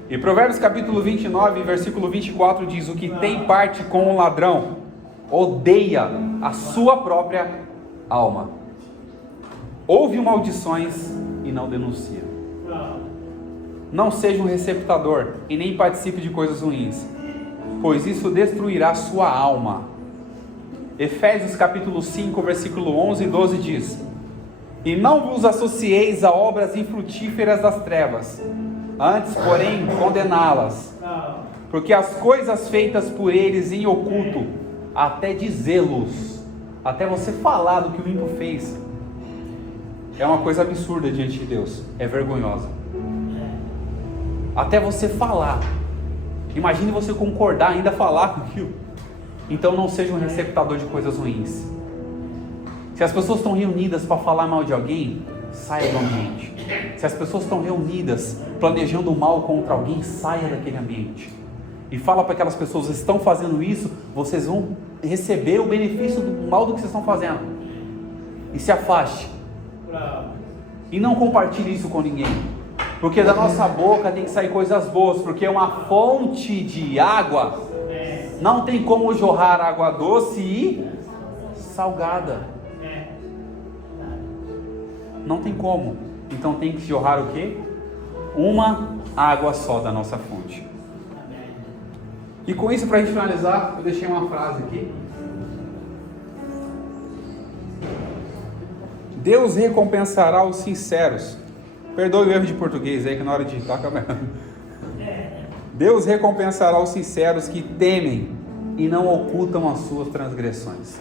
E Provérbios capítulo 29, versículo 24 diz: o que tem parte com o ladrão odeia a sua própria alma. Ouve maldições e não denuncia. Não seja um receptador e nem participe de coisas ruins, pois isso destruirá sua alma. Efésios capítulo 5, versículo 11 e 12 diz: e não vos associeis a obras infrutíferas das trevas, antes, porém, condená-las, porque as coisas feitas por eles em oculto, até dizê-los, até você falar do que o ímpio fez, é uma coisa absurda diante de Deus, é vergonhosa. Até você falar, imagine você concordar, ainda falar com aquilo. Então não seja um receptador de coisas ruins. Se as pessoas estão reunidas para falar mal de alguém, saia do ambiente. Se as pessoas estão reunidas planejando mal contra alguém, saia daquele ambiente. E fala para aquelas pessoas: vocês estão fazendo isso, vocês vão receber o benefício do mal do que vocês estão fazendo. E se afaste. E não compartilhe isso com ninguém. Porque da nossa boca tem que sair coisas boas, porque uma fonte de água não tem como jorrar água doce e salgada. Não tem como. Então tem que jorrar o quê? Uma água só da nossa fonte. E com isso, para a gente finalizar, eu deixei uma frase aqui. Deus recompensará os sinceros. Perdoe o erro de português aí, que na hora de digitar acaba errando. Deus recompensará os sinceros que temem e não ocultam as suas transgressões.